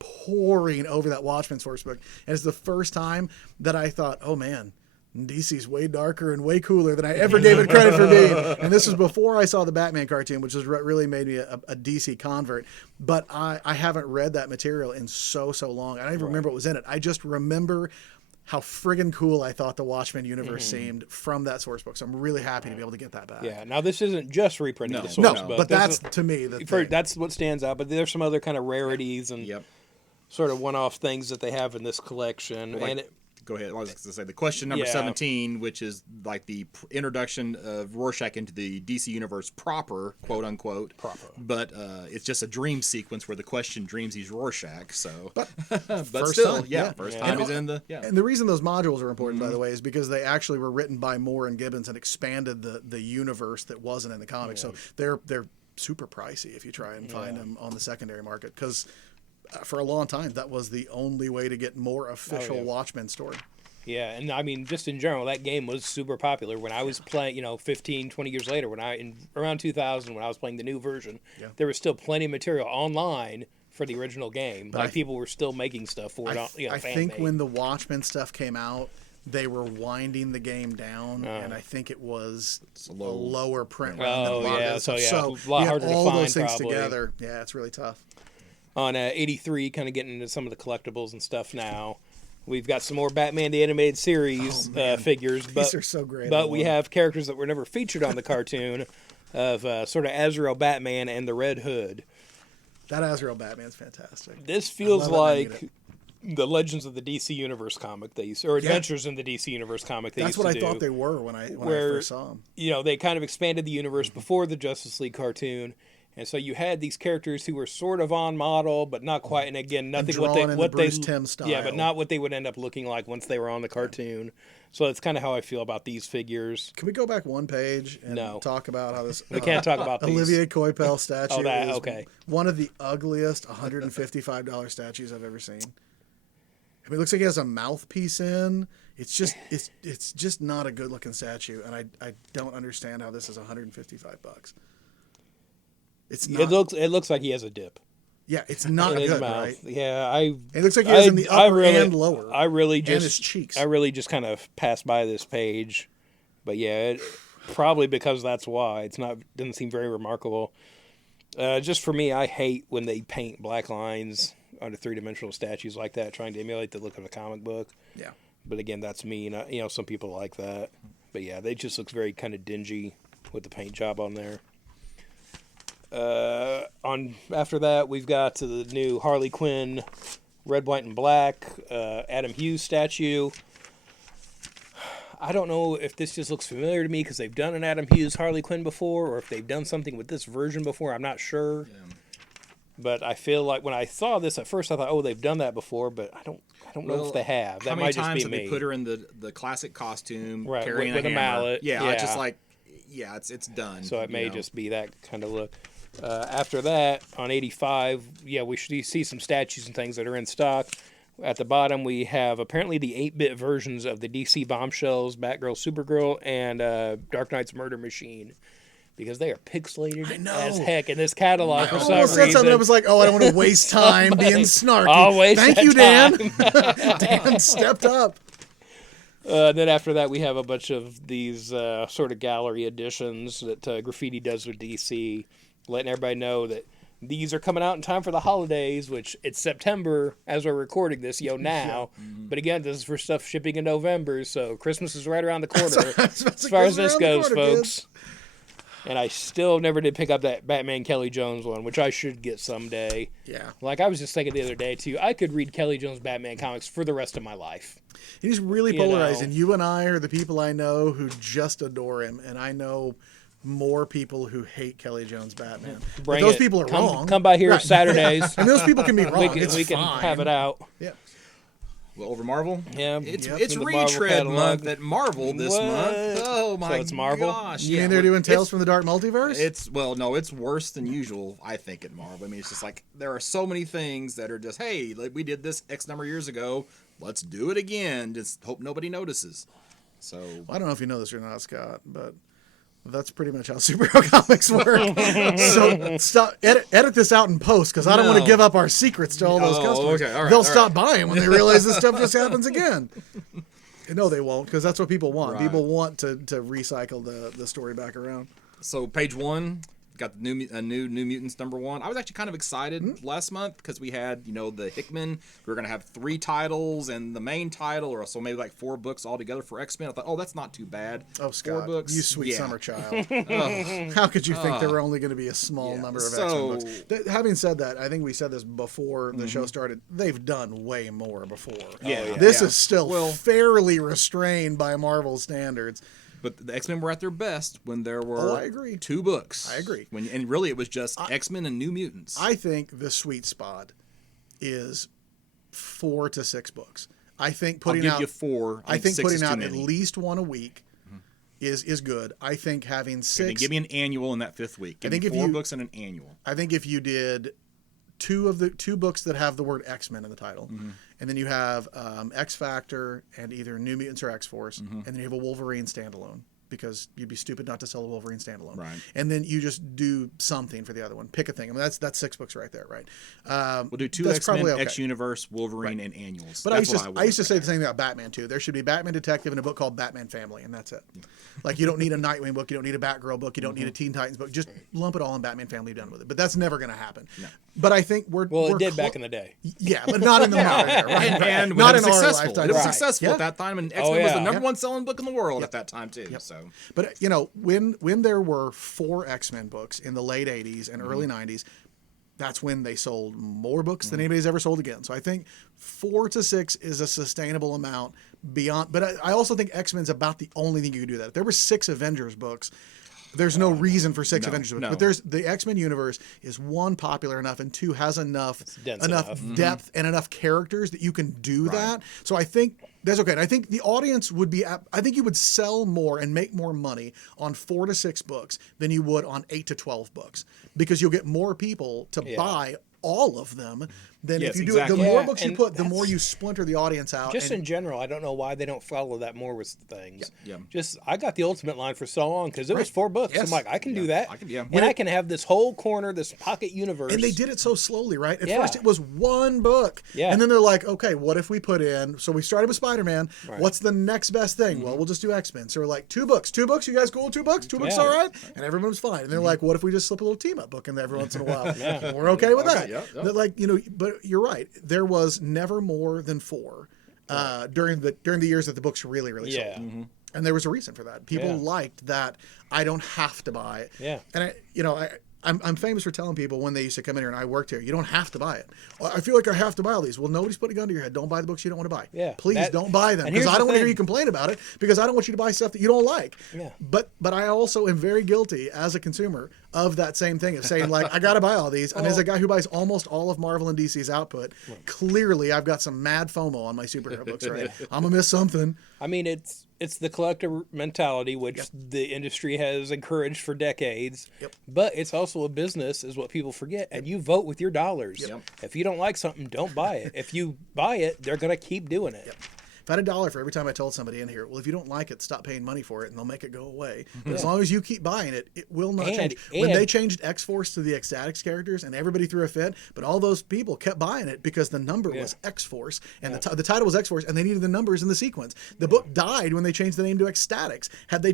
pouring over that Watchmen source book. And it's the first time that I thought, oh man, DC's way darker and way cooler than I ever gave it credit for being. And this was before I saw the Batman cartoon, which has really made me a DC convert. But I haven't read that material in so long. I don't even remember what was in it. I just remember how friggin' cool I thought the Watchmen universe seemed from that source book. So I'm really happy to be able to get that back. Yeah. Now this isn't just reprinting the source book. But that's to me that's what stands out. But there's some other kind of rarities and sort of one-off things that they have in this collection. Like, go ahead. I was going to say the question number 17, which is like the introduction of Rorschach into the DC universe proper, quote unquote. Proper. But it's just a dream sequence where the Question dreams he's Rorschach. So, but still, first time he's in the. Yeah. And the reason those modules are important, by the way, is because they actually were written by Moore and Gibbons and expanded the universe that wasn't in the comics. So they're super pricey if you try and find them on the secondary market because. For a long time, that was the only way to get more official Watchmen story. Yeah, and I mean, just in general, that game was super popular. When I was playing, 15, 20 years later, around 2000, when I was playing the new version, there was still plenty of material online for the original game. But people were still making stuff for it. I think when the Watchmen stuff came out, they were winding the game down, and I think it was a lower print run than a lot of so a lot harder to all find, those things probably. together. Yeah, it's really tough. On 83, kind of getting into some of the collectibles and stuff now. We've got some more Batman the Animated Series figures. These are so great. But we have characters that were never featured on the cartoon of sort of Azrael Batman and the Red Hood. That Azrael Batman's fantastic. This feels like the Legends of the DC Universe comic or Adventures in the DC Universe comic they used to do. That's what I thought they were when I first saw them. They kind of expanded the universe before the Justice League cartoon. And so you had these characters who were sort of on model, but not quite. And again, nothing what they Tim style. Yeah, but not what they would end up looking like once they were on the cartoon. So that's kind of how I feel about these figures. Can we go back one page and talk about how this? We can't talk about these. Olivier Coipel statue. Okay. One of the ugliest $155 statues I've ever seen. I mean, it looks like he has a mouthpiece in. It's just not a good looking statue, and I don't understand how this is $155. It's not. It looks like he has a dip. Yeah, it's not good, right? Yeah, it looks like he has in the upper and lower. I really just and his cheeks. I really just kind of passed by this page, but yeah, probably because that's why doesn't seem very remarkable. Just for me, I hate when they paint black lines onto three-dimensional statues like that, trying to emulate the look of a comic book. Yeah. But again, that's me. And, some people like that. But yeah, they just look very kind of dingy with the paint job on there. After that, we've got the new Harley Quinn, red, white, and black, Adam Hughes statue. I don't know if this just looks familiar to me because they've done an Adam Hughes Harley Quinn before, or if they've done something with this version before. I'm not sure. Yeah. But I feel like when I saw this at first, I thought, oh, they've done that before, but I don't know if they have. That might just be me. How many times have they put her in the classic costume, right, carrying with a mallet? Yeah, just like, it's done. So it may just be that kind of look. After that, on 85, we should see some statues and things that are in stock. At the bottom, we have apparently the 8-bit versions of the DC Bombshells, Batgirl, Supergirl, and Dark Knight's Murder Machine. Because they are pixelated as heck in this catalog for some reason. Said something. I was like, I don't want to waste time being snarky. Thank you, Dan. Dan stepped up. Then after that, we have a bunch of these sort of gallery editions that Graffiti does with DC, letting everybody know that these are coming out in time for the holidays, which it's September as we're recording this, now. Yeah. Mm-hmm. But again, this is for stuff shipping in November, so Christmas is right around the corner as far as this goes, folks. And I still never did pick up that Batman Kelly Jones one, which I should get someday. Yeah. Like I was just thinking the other day too, I could read Kelly Jones Batman comics for the rest of my life. He's really You polarizing. know. You and I are the people I know who just adore him, and I know more people who hate Kelly Jones Batman. But Bring those it. people are Come- wrong. Come by here Right. Saturdays. And those people can be wrong. we can fine. have it out. Yeah. Well, over Marvel. Yeah, It's Yep. it's In the Marvel retread catalog. month at Marvel this What? month. Oh my it's Marvel? gosh! You yeah, mean they're doing Tales it's- from the Dark Multiverse? It's worse than usual, I think, at Marvel. I mean, it's just like there are so many things that are just, hey, like we did this X number of years ago, let's do it again. Just hope nobody notices. So I don't know if you know this or not, Scott, but that's pretty much how superhero comics work. So stop, edit this out in post because I don't want to No. give up our secrets to all those Oh, customers. okay, all right, They'll all stop buying when they realize this stuff just happens again. No, they won't because that's what people want. Right. People want to recycle the story back around. So page one got the new Mutants #1. I was actually kind of excited last month because we had the Hickman. We were gonna have 3 titles and the main title, or so maybe like 4 books altogether for X-Men. I thought, oh, that's not too bad. Oh, 4 Scott, books, you sweet yeah. summer child. How could you think there were only going to be a small Yeah, number of so- X-Men books? Having said that, I think we said this before the show started. They've done way more before. Yeah, This yeah. is still Well- fairly restrained by Marvel standards. But the X-Men were at their best when there were Oh, I agree. 2 books. I agree. And really, it was just X-Men and New Mutants. I think the sweet spot is 4 to 6 books. I think I'll putting give out you 4. I think 6 putting is too out at many. least one a week is good. I think having Then 6 give me an annual in that 5th week. Give think me if 4 you- books and an annual. I think if you did 2 books that have the word X-Men in the title, Mm-hmm. and then you have X Factor and either New Mutants or X Force, Mm-hmm. and then you have a Wolverine standalone because you'd be stupid not to sell a Wolverine standalone. Right. And then you just do something for the other one. Pick a thing. I mean, that's 6 books right there, right? We'll do 2 that's X-Men, probably okay. X-Universe, Wolverine, and annuals. But That's I what used to say recommend. the same thing about Batman too. There should be Batman Detective and a book called Batman Family, and that's it. Like you don't need a Nightwing book, you don't need a Batgirl book, you don't need a Teen Titans book. Just lump it all in Batman Family, done with it. But that's never going to happen. But I think we're Well, we're it did back in the day. Yeah, but not in the modern era, right? And not it was in our successful. lifetime. It was Right. successful Yeah. at that time, and X-Men was yeah. the number Yeah. 1 selling book in the world at that time too. So But when there were 4 X-Men books in the late 80s and early 90s, that's when they sold more books than anybody's ever sold again. So I think 4 to 6 is a sustainable amount beyond. But I also think X-Men's about the only thing you can do that. If there were 6 Avengers books, there's no reason for 6 no, Avengers books. no. But there's the X-Men universe is 1, popular enough, and 2, has enough dense enough. depth and enough characters that you can do that. So I think that's okay. And I think the audience would be, I think you would sell more and make more money on 4 to 6 books than you would on 8 to 12 books because you'll get more people to buy all of them than Yes, if you do exactly. it. The more Yeah, books you and put, the more that's- you splinter the audience out. Just and- in general, I don't know why they don't follow that more with things. Yeah. Just I got the Ultimate line for so long because it was 4 books. Yes. I'm like, I can do Yeah. that. I can- yeah. And I can have this whole corner, this pocket universe. And they did it so slowly, right? At Yeah. first, it was 1 book. Yeah. And then they're like, okay, what if we put in? So we started with Spider-Man. Right. What's the next best thing? Well, we'll just do X-Men. So we're like, 2 books. 2 books? You guys cool with 2 books? 2 books, Yeah. all right? And everyone was fine. And they're like, what if we just slip a little team-up book in there every once in a while? We're okay with that. yeah, yeah. They're like, but you're right. There was never more than 4 during the years that the books really, really Yeah. sold. And there was a reason for that. People Yeah. liked that I don't have to buy it. Yeah. And I'm famous for telling people when they used to come in here and I worked here, you don't have to buy it. Well, I feel like I have to buy all these. Well, nobody's putting a gun to your head. Don't buy the books you don't want to buy. Yeah, Please that- don't buy them and because here's I don't the want to hear thing. you complain about it because I don't want you to buy stuff that you don't like. Yeah. But I also am very guilty as a consumer of that same thing of saying like I got to buy all these. And as a guy who buys almost all of Marvel and DC's output, clearly I've got some mad FOMO on my superhero books. Right, I'm gonna miss something. I mean, it's the collector mentality, which the industry has encouraged for decades. Yep. But it's also a business, is what people forget. And you vote with your dollars. Yep. If you don't like something, don't buy it. If you buy it, they're going to keep doing it. If I had $1 for every time I told somebody in here, well, if you don't like it, stop paying money for it, and they'll make it go away. But as long as you keep buying it, it will not change. When they changed X-Force to the Ecstatics characters, and everybody threw a fit, but all those people kept buying it because the number was X-Force, and the title was X-Force, and they needed the numbers in the sequence. The book died when they changed the name to Ecstatics. Had they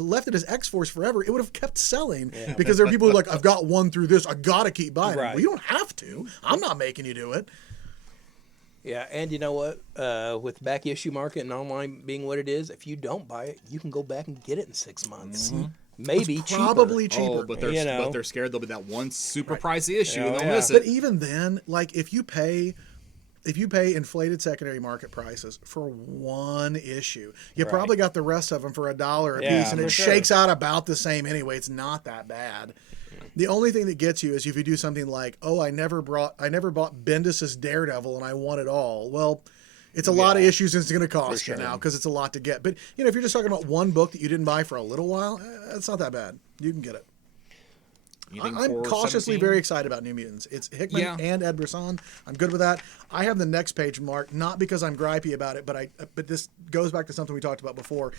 left it as X-Force forever, it would have kept selling because there are people who are like, I've got 1 through this, I gotta keep buying it. Right. Well, you don't have to. I'm not making you do it. Yeah, and you know what? With back issue market and online being what it is, if you don't buy it, you can go back and get it in 6 months. maybe It's probably cheaper. cheaper. Oh, but they're You know. but they're scared there'll be that one super pricey issue and Oh, they'll yeah. miss But it. even then, like if you pay inflated secondary market prices for one issue, you probably got the rest of them for $1 a Yeah, piece, and for it sure. shakes out about the same anyway. It's not that bad. The only thing that gets you is if you do something like, oh, I never bought Bendis's Daredevil and I want it all. Well, it's a lot of issues and it's going to cost you now because it's a lot to get. But if you're just talking about one book that you didn't buy for a little while, it's not that bad. You can get it. Anything I'm for cautiously 17? very excited about New Mutants. It's Hickman Yeah. and Ed Brisson. I'm good with that. I have the next page marked, not because I'm gripey about it, but this goes back to something we talked about before.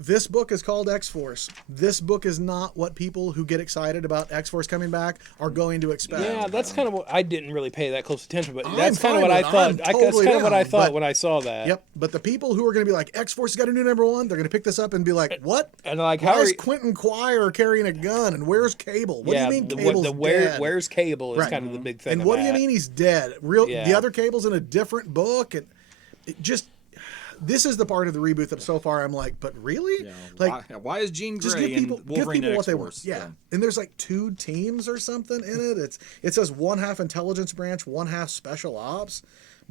This book is called X-Force. This book is not what people who get excited about X-Force coming back are going to expect. Yeah, that's kind of what I didn't really pay that close attention, but I'm that's kind of fine what I with it. thought. I'm That's totally kind of what I down, thought but- when I saw that. Yep, but the people who are going to be like, X-Force has got a new #1, they're going to pick this up and be like, what? And like, Why how is are Quentin Quire carrying a gun? And where's Cable? What yeah, do you mean the, Cable's dead? where's Cable is Right. kind of the big thing. And of what do you that. mean he's dead? The Yeah. other Cable's in a different book, and it just this is the part of the reboot that so far I'm like, but really, Yeah, like why is Jean just Grey give people and Wolverine and what they want. X-Force? Yeah, and there's like 2 teams or something in it. It says 1/2 intelligence branch, 1/2 special ops.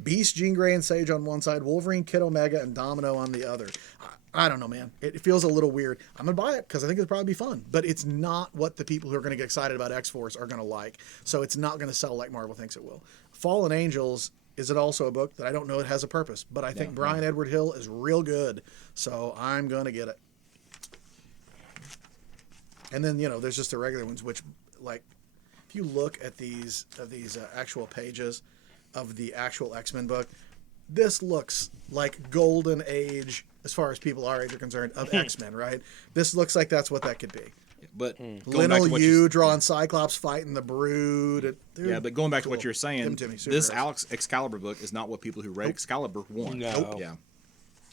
Beast, Jean Grey, and Sage on one side, Wolverine, Kid Omega, and Domino on the other. I don't know, man. It feels a little weird. I'm gonna buy it because I think it'll probably be fun, but it's not what the people who are gonna get excited about X-Force are gonna like. So it's not gonna sell like Marvel thinks it will. Fallen Angels is it also a book that I don't know it has a purpose, but I think Brian Edward Hill is real good, so I'm gonna get it. And then there's just the regular ones, which like if you look at these actual pages of the actual X-Men book, this looks like golden age as far as people our age are concerned of X-Men, right? This looks like that's what that could be. But going back to Lionel what Yu drawing Cyclops fighting the Brood. yeah, but going back to cool. what you're saying, Give 'em to me, this superheroes. Alex Excalibur book is not what people who read Excalibur want. No. Nope. Yeah.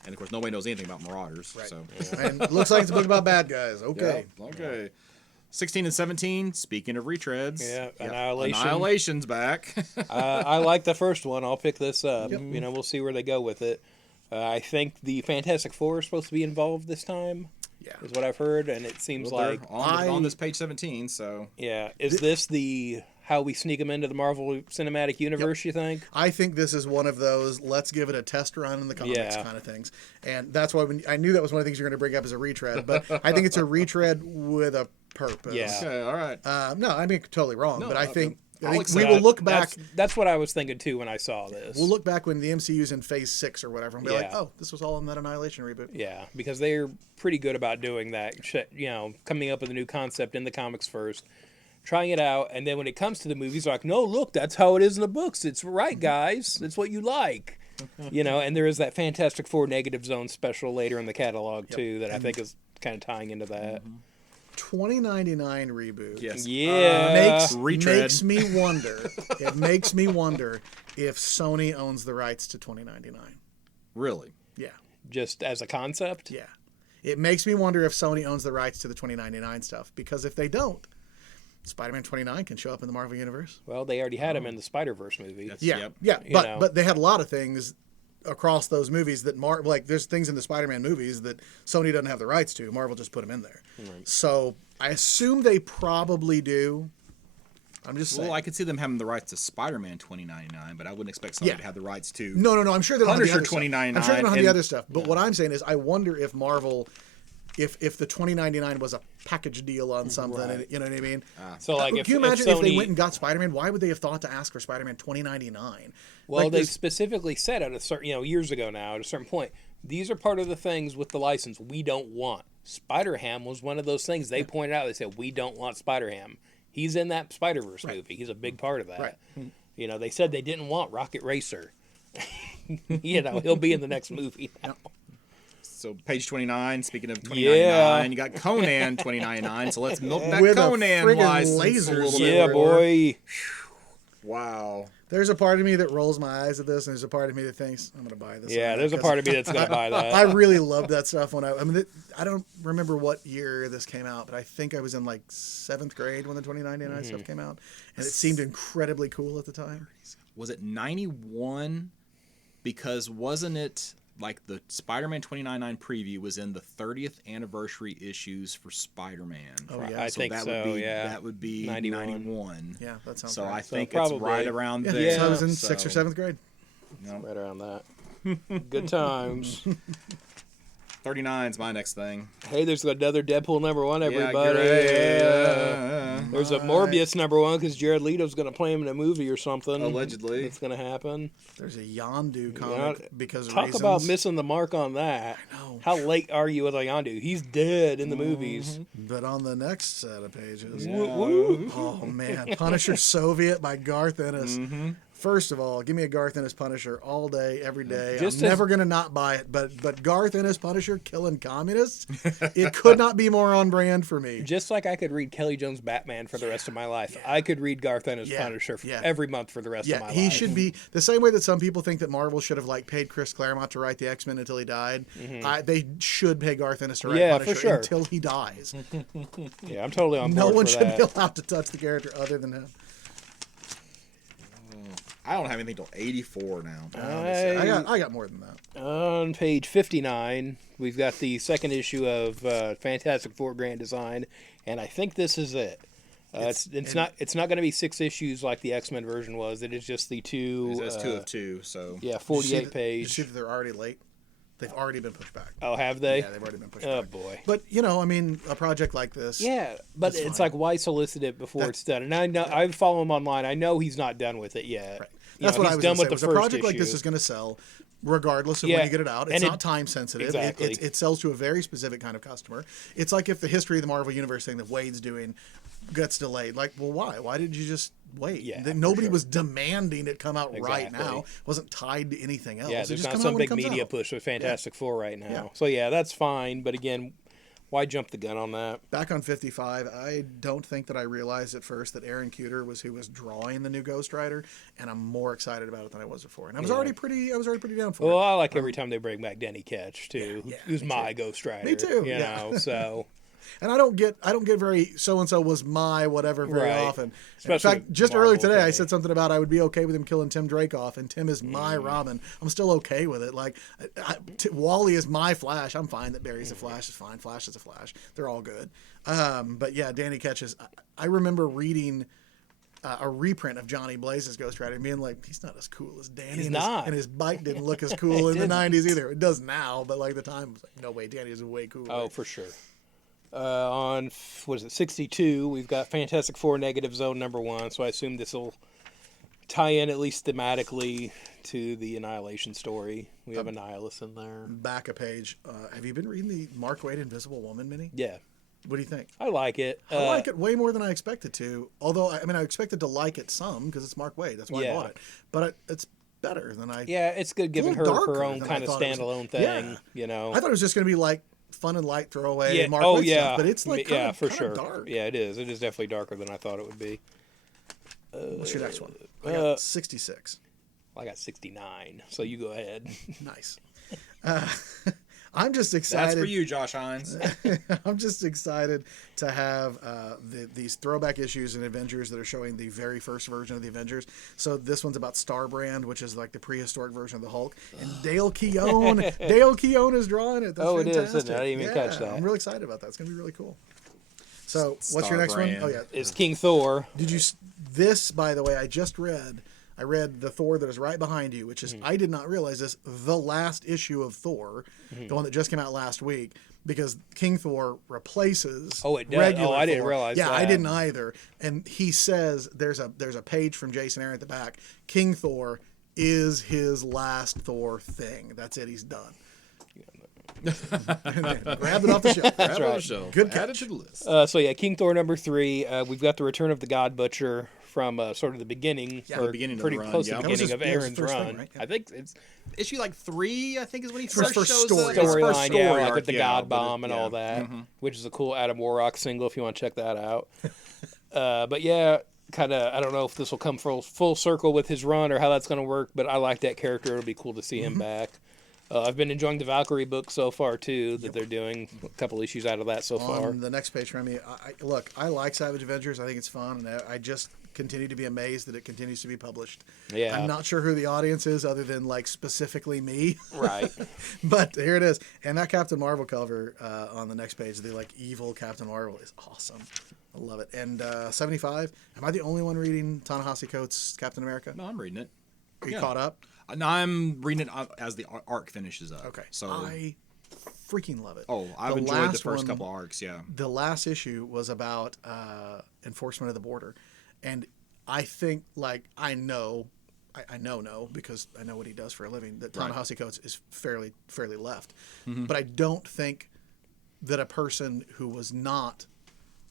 And of course, nobody knows anything about Marauders. Right. So. And it looks like it's a book about bad guys. Okay. Yeah, okay. 16 and 17. Speaking of retreads, Yeah, Annihilation. Annihilation's back. I like the first one. I'll pick this up. We'll see where they go with it. I think the Fantastic Four is supposed to be involved this time. Yeah. Is what I've heard, and it seems like on this page 17. So yeah. Is this the how we sneak them into the Marvel Cinematic Universe? You think? I think this is one of those let's give it a test run in the comics Yeah. kind of things. And that's why I knew that was one of the things you're going to bring up as a retread, but I think it's a retread with a purpose. Yeah. okay, all right. No, I mean totally wrong, No, but I think I'll we accept will it. look back. That's what I was thinking too when I saw this. We'll look back when the MCU's in Phase 6 or whatever, and be like, Yeah. "Oh, this was all in that Annihilation reboot." Yeah, because they're pretty good about doing that. Coming up with a new concept in the comics first, trying it out, and then when it comes to the movies, they're like, no, look, that's how it is in the books. It's right, guys. It's what you like. And there is that Fantastic Four Negative Zone special later in the catalog too that I think is kind of tying into that. 2099 reboot. Yes. Yeah, Retread. Makes me wonder. It makes me wonder if Sony owns the rights to 2099. Really? Yeah. just as a concept. Yeah. It makes me wonder if Sony owns the rights to the 2099 stuff, because if they don't, Spider-Man 29 can show up in the Marvel Universe. Well, they already had him in the Spider-Verse movie. That's- Yeah, Yep. yeah, You but know. but they had a lot of things across those movies that like there's things in the Spider-Man movies that Sony doesn't have the rights to. Marvel just put them in there. Right. So I assume they probably do. I'm just saying. Well, I could see them having the rights to Spider-Man 2099, but I wouldn't expect Sony Yeah. to have the rights to. No. I'm sure they don't have the Punisher other stuff. 2099 I'm sure they don't have the and- other stuff. But what I'm saying is, I wonder if Marvel, if the 2099 was a package deal on something, and, you know what I mean? So, like, Can if, you imagine if if they Sony, went and got Spider-Man? Why would they have thought to ask for Spider-Man 2099? well, Like they this- specifically said at a certain, years ago now, at a certain point, these are part of the things with the license we don't want. Spider-Ham was one of those things they pointed out. They said, we don't want Spider-Ham. He's in that Spider-Verse movie. He's a big part of that. Right. They said they didn't want Rocket Racer. He'll be in the next movie now. So page 29. Speaking of 2099, you got Conan 2099. So let's milk that With a Conan friggin' license a lasers. little bit Yeah, more. boy. Wow. There's a part of me that rolls my eyes at this, and there's a part of me that thinks I'm going to buy this. Yeah, there's a part of me that's going to buy that. I really loved that stuff when I don't remember what year this came out, but I think I was in like 7th grade when the 2099 stuff came out, and it seemed incredibly cool at the time. Was it 91? Because wasn't it like the Spider-Man 2099 preview was in the 30th anniversary issues for Spider-Man. Oh, yeah. I think that so. would be, yeah, That would be 91. 91. Yeah, that sounds So right. I So think it's probably- right around Yeah, there. so I was in so, 6th or 7th grade. you know, Right around that. Good times. 39 is my next thing. Hey, there's another Deadpool #1, everybody. Yeah, There's a Morbius #1 because Jared Leto's going to play him in a movie or something. Allegedly. It's going to happen. There's a Yondu comic Yeah, because of Talk reasons. about missing the mark on that. know. How late are you with Yondu? He's dead in the Mm-hmm. movies. But on the next set of pages, Woo. oh man, Punisher Soviet by Garth Ennis. Mm-hmm. First of all, give me a Garth Ennis Punisher all day, every day. Just I'm as- never gonna not buy it. But Garth Ennis Punisher killing communists, it could not be more on brand for me. Just like I could read Kelly Jones Batman for the rest of my life, I could read Garth Ennis Yeah, Punisher yeah. every month for the rest of Yeah, my he life. should be the same way that some people think that Marvel should have like paid Chris Claremont to write the X-Men until he died. They should pay Garth Ennis to write Yeah, for Punisher sure. until he dies. Yeah, I'm totally on board No one for should that. be allowed to touch the character other than him. I don't have anything till 84 now. I got more than that. On page 59, we've got the second issue of Fantastic Four Grand Design, and I think this is it. It's not going to be 6 issues like the X-Men version was. It is just the two. It's 2 of 2, so. Yeah, You 48 see page. that they're already late? They've already been pushed back. Oh, have they? Yeah, they've already been pushed Oh back. boy. But you know, I mean, a project like this. Yeah, but That's it's fine. like why solicit it before it's done? And I know I follow him online. I know he's not done with it yet. Right. You That's know, what I he's was done going to with say. the Was a first project like this issue. is going to sell regardless of Yeah, when you get it out. It's and not it- time sensitive. Exactly. It sells to a very specific kind of customer. It's like if the history of the Marvel Universe thing that Wade's doing gets delayed. Like, well, why? Why did you just wait? Yeah, Then for nobody sure. was demanding it come out right Exactly. now. It wasn't tied to anything else. Yeah, It there's just not come out some when it big comes media out. push with Fantastic Four right now. Yeah. So yeah, that's fine. But again, why jump the gun on that? Back on 55, I don't think that I realized at first that Aaron Kuder was who was drawing the new Ghost Rider, and I'm more excited about it than I was before. And I was already pretty down for Well, it. I like every time they bring back Denny Ketch too, Yeah, who's me my Ghost Rider. Me too, You yeah. know, so And I don't get very so and so was my whatever very Right. often. Especially In fact, just Marvel earlier today, I thing. said something about I would be okay with him killing Tim Drake off, and Tim is my Mm. Robin. I'm still okay with it. Like Wally is my Flash. I'm fine that Barry's a Flash is fine. Flash is a Flash. They're all good. But yeah, Danny Ketch's. I remember reading a reprint of Johnny Blaze's Ghost Rider and being like, he's not as cool as Danny. He's and not. and his bike didn't look as cool in the 90s either. It does now, but like the time, it was like, no way, Danny is way cooler. oh for sure. On what is it 62? We've got Fantastic Four Negative Zone #1. So I assume this will tie in at least thematically to the Annihilation story. We have Annihilus in there. Back a page. Have you been reading the Mark Waid Invisible Woman mini? Yeah, What do you think? I like it. I like it way more than I expected to. Although, I mean, I expected to like it some because it's Mark Waid. That's why I Yeah. bought it. But it's better than I. Yeah, it's good giving her little her darker own than kind I of thought it was. standalone thing. Yeah. You know. I thought it was just going to be like fun and light throwaway Yeah. Mark Oh Waid yeah. stuff. But it's like yeah, for kinda sure. dark. Yeah, it is. It is definitely darker than I thought it would be. What's your next one? I got 66. I got 69. So you go ahead. Nice. I'm just That's excited. for you, Josh Hines. I'm just excited to have these throwback issues in Avengers that are showing the very first version of the Avengers. So this one's about Starbrand, which is like the prehistoric version of the Hulk, and Dale Keown. Dale Keown is drawing it. That's Oh, it is, fantastic. isn't it? I didn't even catch that. I'm really excited about that. It's gonna be really cool. So what's your next one? Starbrand. Oh yeah. It's King Thor. Did you? This, by the way, I just read. I read the Thor that is right behind you, which is Mm-hmm. I did not realize this. The last issue of Thor, Mm-hmm. the one that just came out last week, because King Thor replaces. Oh, it does? regular Oh, I didn't Thor. realize Yeah, I that. didn't either. And he says there's a page from Jason Aaron at the back. King Thor is his last Thor thing. That's it. He's done. Grab it off the shelf. Grab right. on the shelf. Good Add it catch. to the list. So yeah, King Thor #3. We've got the return of the God Butcher from sort of the beginning, Yeah, or the beginning of the pretty run, close yeah. to the That was beginning of his Aaron's first thing, run. right? Yeah. I think it's issue like 3. I think is when he His first first shows story. the his first Storyline, story yeah, like arc, with the yeah, God but it- Bomb and all yeah. that, which is a cool Adam Warlock single if you want to check that out. But yeah, kind of. I don't know if this will come full circle with his run or how that's going to work, but I like that character. It'll be cool to see him back. I've been enjoying the Valkyrie book so far too. That they're doing a couple issues out of that so far. On the next page, Remy, look, I like Savage Avengers. I think it's fun, and I just continue to be amazed that it continues to be published. Yeah. I'm not sure who the audience is other than like specifically me. Right. But here it is. And that Captain Marvel cover on the next page, the like evil Captain Marvel, is awesome. I love it. And 75, am I the only one reading Ta-Nehisi Coates' Captain America? No, I'm reading it. Are you caught up? No, I'm reading it as the arc finishes up. Okay. So I freaking love it. Oh, I've enjoyed the last first one- couple arcs, yeah. The last issue was about enforcement of the border. And I think, like, I know because I know what he does for a living, that Ta-Nehisi Coates is fairly left. But I don't think that a person who was not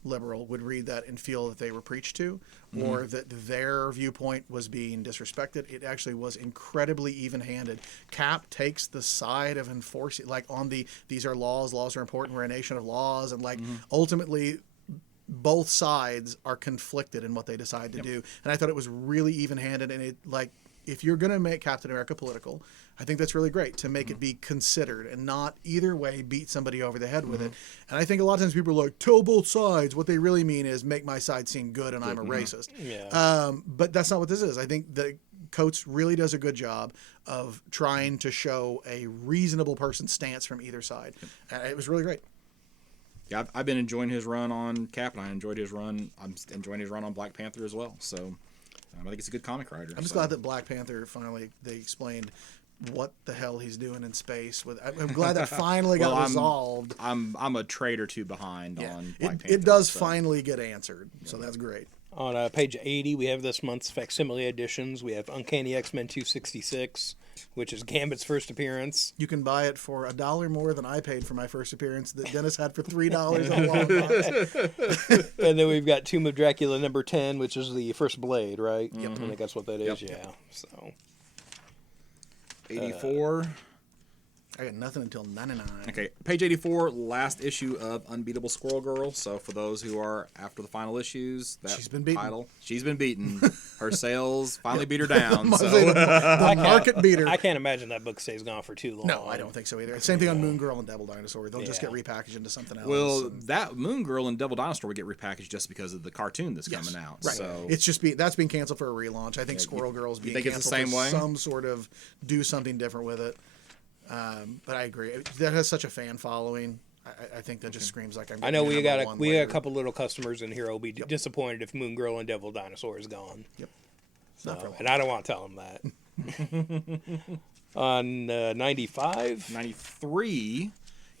liberal would read that and feel that they were preached to, or that their viewpoint was being disrespected. It actually was incredibly even-handed. Cap takes the side of enforcing, like, on these are laws are important, we're a nation of laws, and like ultimately both sides are conflicted in what they decide to do. And I thought it was really even-handed, and it, like, if you're going to make Captain America political, I think that's really great to make it be considered and not either way beat somebody over the head with it. And I think a lot of times people are like, tell both sides. What they really mean is make my side seem good and I'm a racist. Yeah. But that's not what this is. I think that Coates really does a good job of trying to show a reasonable person's stance from either side. It was really great. Yeah, I've been enjoying his run on Cap, and I enjoyed his run. I'm enjoying his run on Black Panther as well. So I think it's a good comic writer. I'm just glad that Black Panther finally, they explained what the hell he's doing in space. I'm glad that finally got resolved. I'm a trade or two behind on Black Panther. It does finally get answered, so that's great. On page 80, we have this month's facsimile editions. We have Uncanny X-Men 266, which is Gambit's first appearance. You can buy it for $1 more than I paid for my first appearance that Dennis had for $3 on Walmart. And then we've got Tomb of Dracula number 10, which is the first Blade, right? Yep. I think that's what that is, yeah. So 84. I got nothing until 99. Okay, page 84, last issue of Unbeatable Squirrel Girl. So for those who are after the final issues, that She's been beaten. title, she's been beaten. Her sales finally beat her down. The So. market beater. I can't imagine that book stays gone for too long. No, I don't think so either. Same thing on Moon Girl and Devil Dinosaur. They'll just get repackaged into something else. Well, that Moon Girl and Devil Dinosaur would get repackaged just because of the cartoon that's coming out. Right. So It's just that's being canceled for a relaunch. I think Squirrel Girl's being think it's canceled the same for way? some sort of do something different with it. But I agree. That has such a fan following. I think that just screams like I'm. I know we got one a later. couple little customers in here who'll be disappointed if Moon Girl and Devil Dinosaur is gone. Yep. So, and I don't want to tell them that. On 95, 93,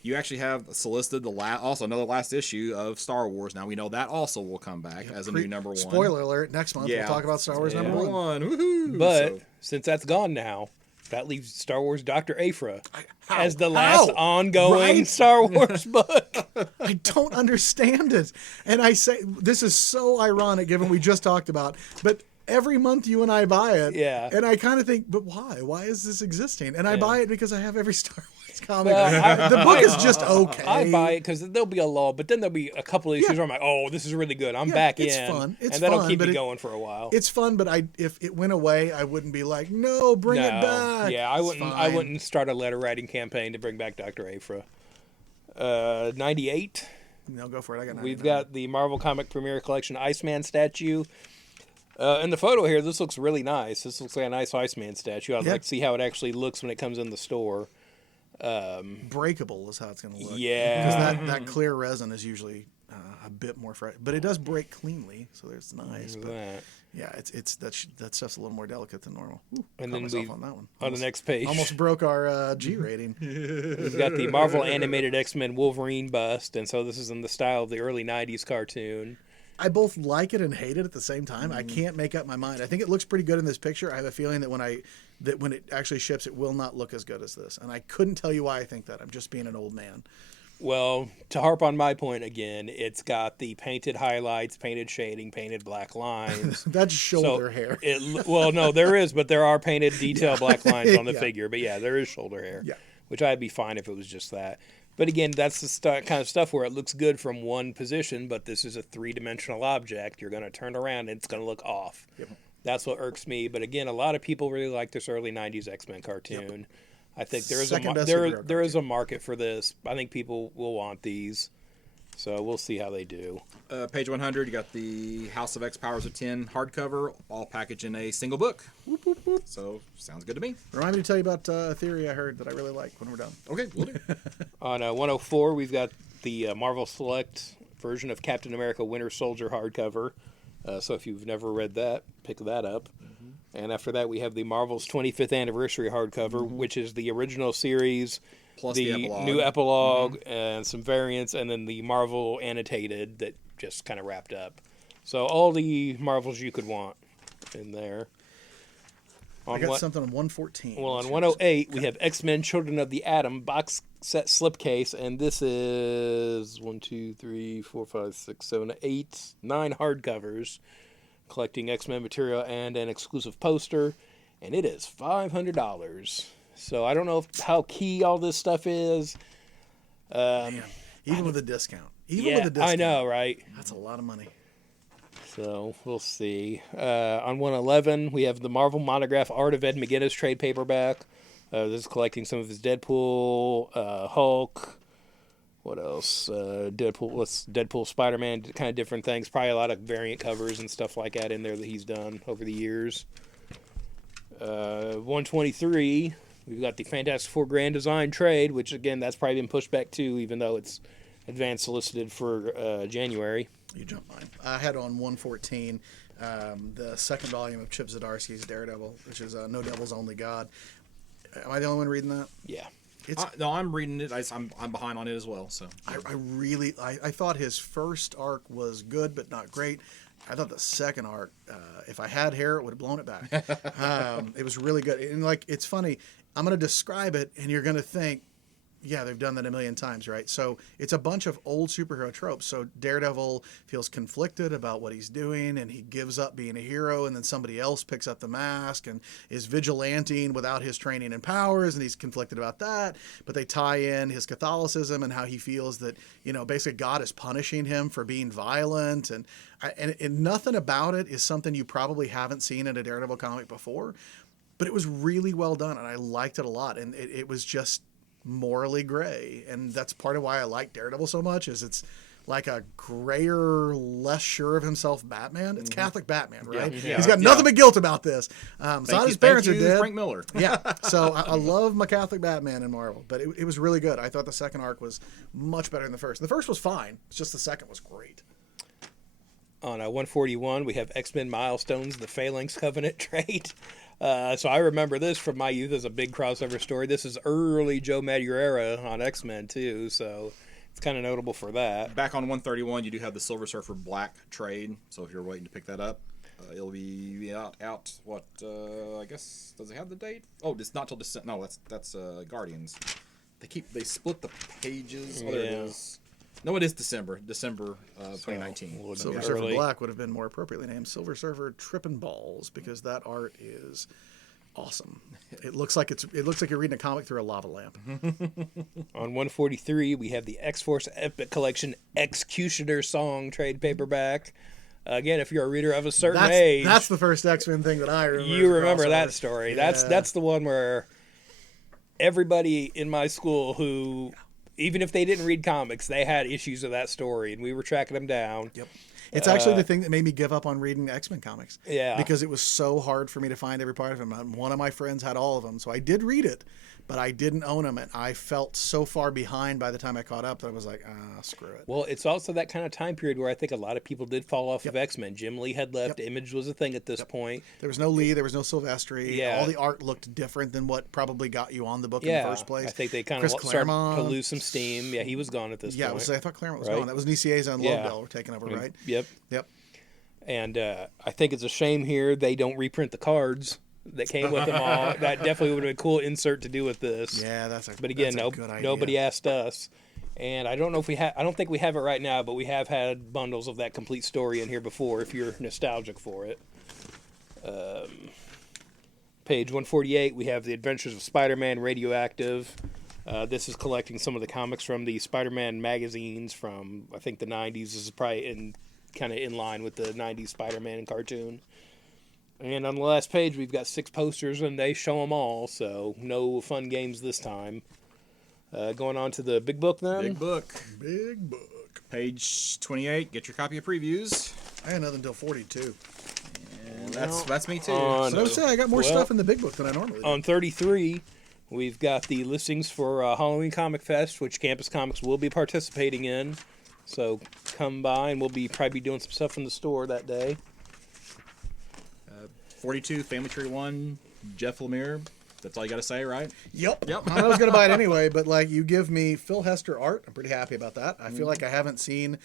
you actually have solicited the another last issue of Star Wars. Now we know that also will come back as a new number one. Spoiler alert! Next month we'll talk about Star Wars number one. Woohoo! but since that's gone now, that leaves Star Wars Dr. Aphra How? as the last ongoing Right? Star Wars book. I don't understand it, and I say this is so ironic given we just talked about, but. Every month you and I buy it, Yeah. and I kind of think, but why? Why is this existing? And I buy it because I have every Star Wars comic. Well, the book is just okay. I buy it because there'll be a lull, but then there'll be a couple of issues where I'm like, oh, this is really good. I'm back it's in. fun. It's and that'll fun, keep but me going for a while. It's fun, but if it went away, I wouldn't be like, no, bring it back. Yeah, I It's wouldn't. I fine. wouldn't start a letter writing campaign to bring back Dr. Aphra. 98. No, go for it. I got. 99. We've got the Marvel Comic Premiere Collection Iceman statue. In the photo here, this looks really nice. This looks like a nice Iceman statue. I'd like to see how it actually looks when it comes in the store. breakable is how it's going to look. Yeah. because that clear resin is usually a bit more fresh, but it does break cleanly, so it's nice. But That. yeah, it's that stuff's a little more delicate than normal. Ooh, And caught then myself we on that one. on the next page, Almost broke our G rating. we've got the Marvel Animated X-Men Wolverine bust, and so this is in the style of the early '90s cartoon. I both like it and hate it at the same time. I can't make up my mind. I think it looks pretty good in this picture. I have a feeling that when it actually ships, it will not look as good as this. And I couldn't tell you why I think that. I'm just being an old man. Well, to harp on my point again, it's got the painted highlights, painted shading, painted black lines. That's shoulder So hair. Well, no, there is, but there are painted detail black lines on the Yeah. figure. But yeah, there is shoulder hair, Yeah. which I'd be fine if it was just that. But again, that's the kind of stuff where it looks good from one position, but this is a three-dimensional object. You're going to turn around and it's going to look off. That's what irks me. But again, a lot of people really like this early '90s X-Men cartoon. I think there is Second best there superhero is a market for this. I think people will want these, so we'll see how they do. Page 100, you got the House of X Powers of 10 hardcover, all packaged in a single book. Whoop, whoop, whoop. So, sounds good to me. Remind me to tell you about a theory I heard that I really like when we're done. Okay, we'll do. On 104, we've got the Marvel Select version of Captain America Winter Soldier hardcover. So if you've never read that, pick that up. And after that, we have the Marvel's 25th anniversary hardcover, which is the original series, Plus the epilogue. new epilogue, and some variants, and then the Marvel annotated that just kind of wrapped up. So all the Marvels you could want in there. I got something on 114. Well, on 108, we have X-Men Children of the Atom box set slipcase, and this is 1, 2, 3, 4, 5, 6, 7, 8, 9 hardcovers, collecting X-Men material and an exclusive poster, and it is $500. So I don't know how key all this stuff is. Man, even with a discount. Even Yeah, with a discount. I know, right? That's a lot of money. So we'll see. On 111, we have the Marvel Monograph Art of Ed McGuinness trade paperback. This is collecting some of his Deadpool, Hulk. What else? Deadpool, Spider-Man, kind of different things. Probably a lot of variant covers and stuff like that in there that he's done over the years. 123, we've got the Fantastic Four Grand Design trade, which again, that's probably been pushed back too, even though it's advance solicited for January. You jumped mine. I had on 114 the second volume of Chip Zdarsky's Daredevil, which is No Devil's Only God. Am I the only one reading that? Yeah. No, I'm reading it. I'm behind on it as well. So I thought his first arc was good, but not great. I thought the second arc, if I had hair, it would have blown it back. It was really good. And it's funny. I'm going to describe it, and you're going to think, yeah, they've done that a million times, right? So it's a bunch of old superhero tropes. So Daredevil feels conflicted about what he's doing, and he gives up being a hero, and then somebody else picks up the mask and is vigilanting without his training and powers, and he's conflicted about that. But they tie in his Catholicism and how he feels that, basically God is punishing him for being violent, and nothing about it is something you probably haven't seen in a Daredevil comic before. But it was really well done, and I liked it a lot, and it was just morally gray, and that's part of why I like Daredevil so much. Is it's like a grayer, less sure of himself Batman. It's Catholic Batman, right? Yeah. He's got nothing but guilt about this. So his parents are dead. Frank Miller. Yeah, so I love my Catholic Batman in Marvel, but it was really good. I thought the second arc was much better than the first. The first was fine. It's just the second was great. On 141, we have X-Men Milestones, the Phalanx Covenant trade. So I remember this from my youth as a big crossover story. This is early Joe Madureira on X-Men too, so it's kind of notable for that. Back on 131, you do have the Silver Surfer Black trade. So if you're waiting to pick that up, it'll be out. What? I guess, does it have the date? Oh, it's not till December. No, that's Guardians. They split the pages. Oh, there it is. No, it is December 2019. Silver Surfer Black would have been more appropriately named Silver Surfer Trippin' Balls, because that art is awesome. It looks like you're reading a comic through a lava lamp. On 143, we have the X-Force Epic Collection Executioner Song trade paperback. Again, if you're a reader of a certain age, that's the first X-Men thing that I remember. You remember that story. Yeah. That's the one where everybody in my school who, even if they didn't read comics, they had issues of that story, and we were tracking them down. Yep. It's actually the thing that made me give up on reading X-Men comics. Yeah. Because it was so hard for me to find every part of them. One of my friends had all of them, so I did read it, but I didn't own them, and I felt so far behind by the time I caught up that I was like, screw it. Well, it's also that kind of time period where I think a lot of people did fall off of X-Men. Jim Lee had left. Image was a thing at this point. There was no Lee. There was no Silvestri. Yeah. All the art looked different than what probably got you on the book in the first place. I think they kind Chris of started Claremont. to lose some steam. Yeah, he was gone at this point. I thought Claremont was Right. gone. That was Nicieza and Yeah. Lobdell were taking over, right? Yep. Yep. And I think it's a shame here they don't reprint the cards that came with them all. That definitely would have been a cool insert to do with this. Yeah, But again, that's a good idea. nobody asked us. And I don't know if we have. I don't think we have it right now, but we have had bundles of that complete story in here before. If you're nostalgic for it. Page 148, we have the Adventures of Spider-Man Radioactive. This is collecting some of the comics from the Spider-Man magazines from, I think, the 90s. This is probably kind of in line with the 90s Spider-Man cartoon. And on the last page, we've got 6 posters, and they show them all, so no fun games this time. Going on to the big book then. Big book. Big book. Page 28. Get your copy of previews. I had nothing until 42. And that's me too. On- So I would say I got more Well, stuff in the big book than I normally do. On 33, we've got the listings for Halloween Comic Fest, which Campus Comics will be participating in. So come by, and we'll probably be doing some stuff in the store that day. 42, Family Tree 1, Jeff Lemire. That's all you got to say, right? Yep. Yep. I was going to buy it anyway, but like you give me Phil Hester art. I'm pretty happy about that. I Mm-hmm. feel like I haven't seen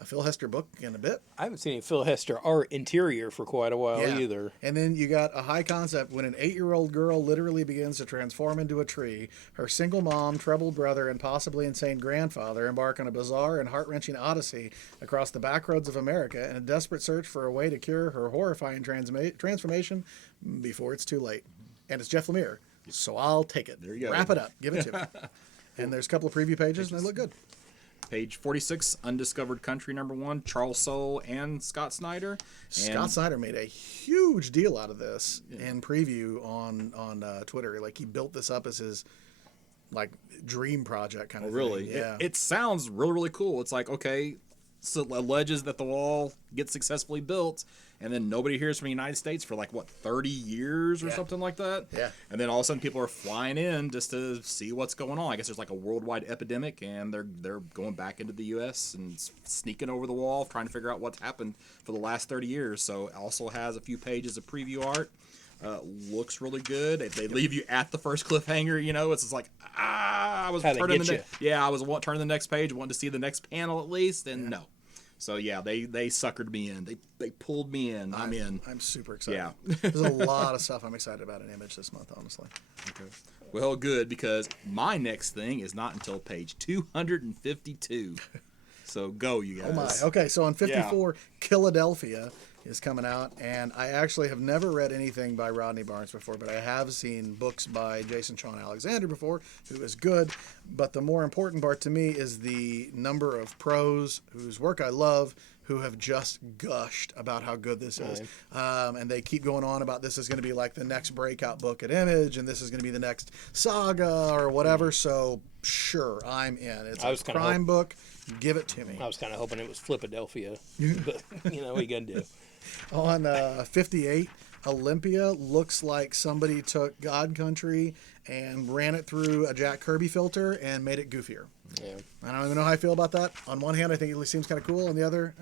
a Phil Hester book in a bit. I haven't seen any Phil Hester art interior for quite a while either. And then you got a high concept when an 8-year-old girl literally begins to transform into a tree. Her single mom, troubled brother, and possibly insane grandfather embark on a bizarre and heart-wrenching odyssey across the backroads of America in a desperate search for a way to cure her horrifying transformation before it's too late. And it's Jeff Lemire, so I'll take it. There you go. Wrap it up. Give it to me. And there's a couple of preview pages, and they look good. Page 46, Undiscovered Country #1, Charles Soule and Scott Snyder. Scott Snyder made a huge deal out of this in preview on Twitter. Like he built this up as his like dream project kind of thing. Really? Yeah. It sounds really, really cool. It's like, okay, so it alleges that the wall gets successfully built, and then nobody hears from the United States for like, what, 30 years or Yeah. something like that? Yeah. And then all of a sudden people are flying in just to see what's going on. I guess there's like a worldwide epidemic, and they're going back into the U.S. and sneaking over the wall, trying to figure out what's happened for the last 30 years. So it also has a few pages of preview art. Looks really good. They leave you at the first cliffhanger, you know. It's just like, I was How they turning get the you. I was turning the next page, wanting to see the next panel at least, and no. So yeah, they suckered me in. They pulled me in. I'm in. I'm super excited. Yeah. There's a lot of stuff I'm excited about in Image this month, honestly. Well, good, because my next thing is not until page 252. So go, you guys. Oh my. Okay, so on 54, Philadelphia is coming out, and I actually have never read anything by Rodney Barnes before, but I have seen books by Jason Sean Alexander before, who is good. But the more important part to me is the number of pros whose work I love, who have just gushed about how good this is. And they keep going on about this is going to be like the next breakout book at Image, and this is going to be the next saga or whatever. So sure, I'm in. It's I a was kinda crime book. Give it to me. I was kind of hoping it was Flipadelphia, but you know what you gonna do? On 58, Olympia looks like somebody took God Country and ran it through a Jack Kirby filter and made it goofier. Yeah. I don't even know how I feel about that. On one hand, I think it seems kind of cool. On the other,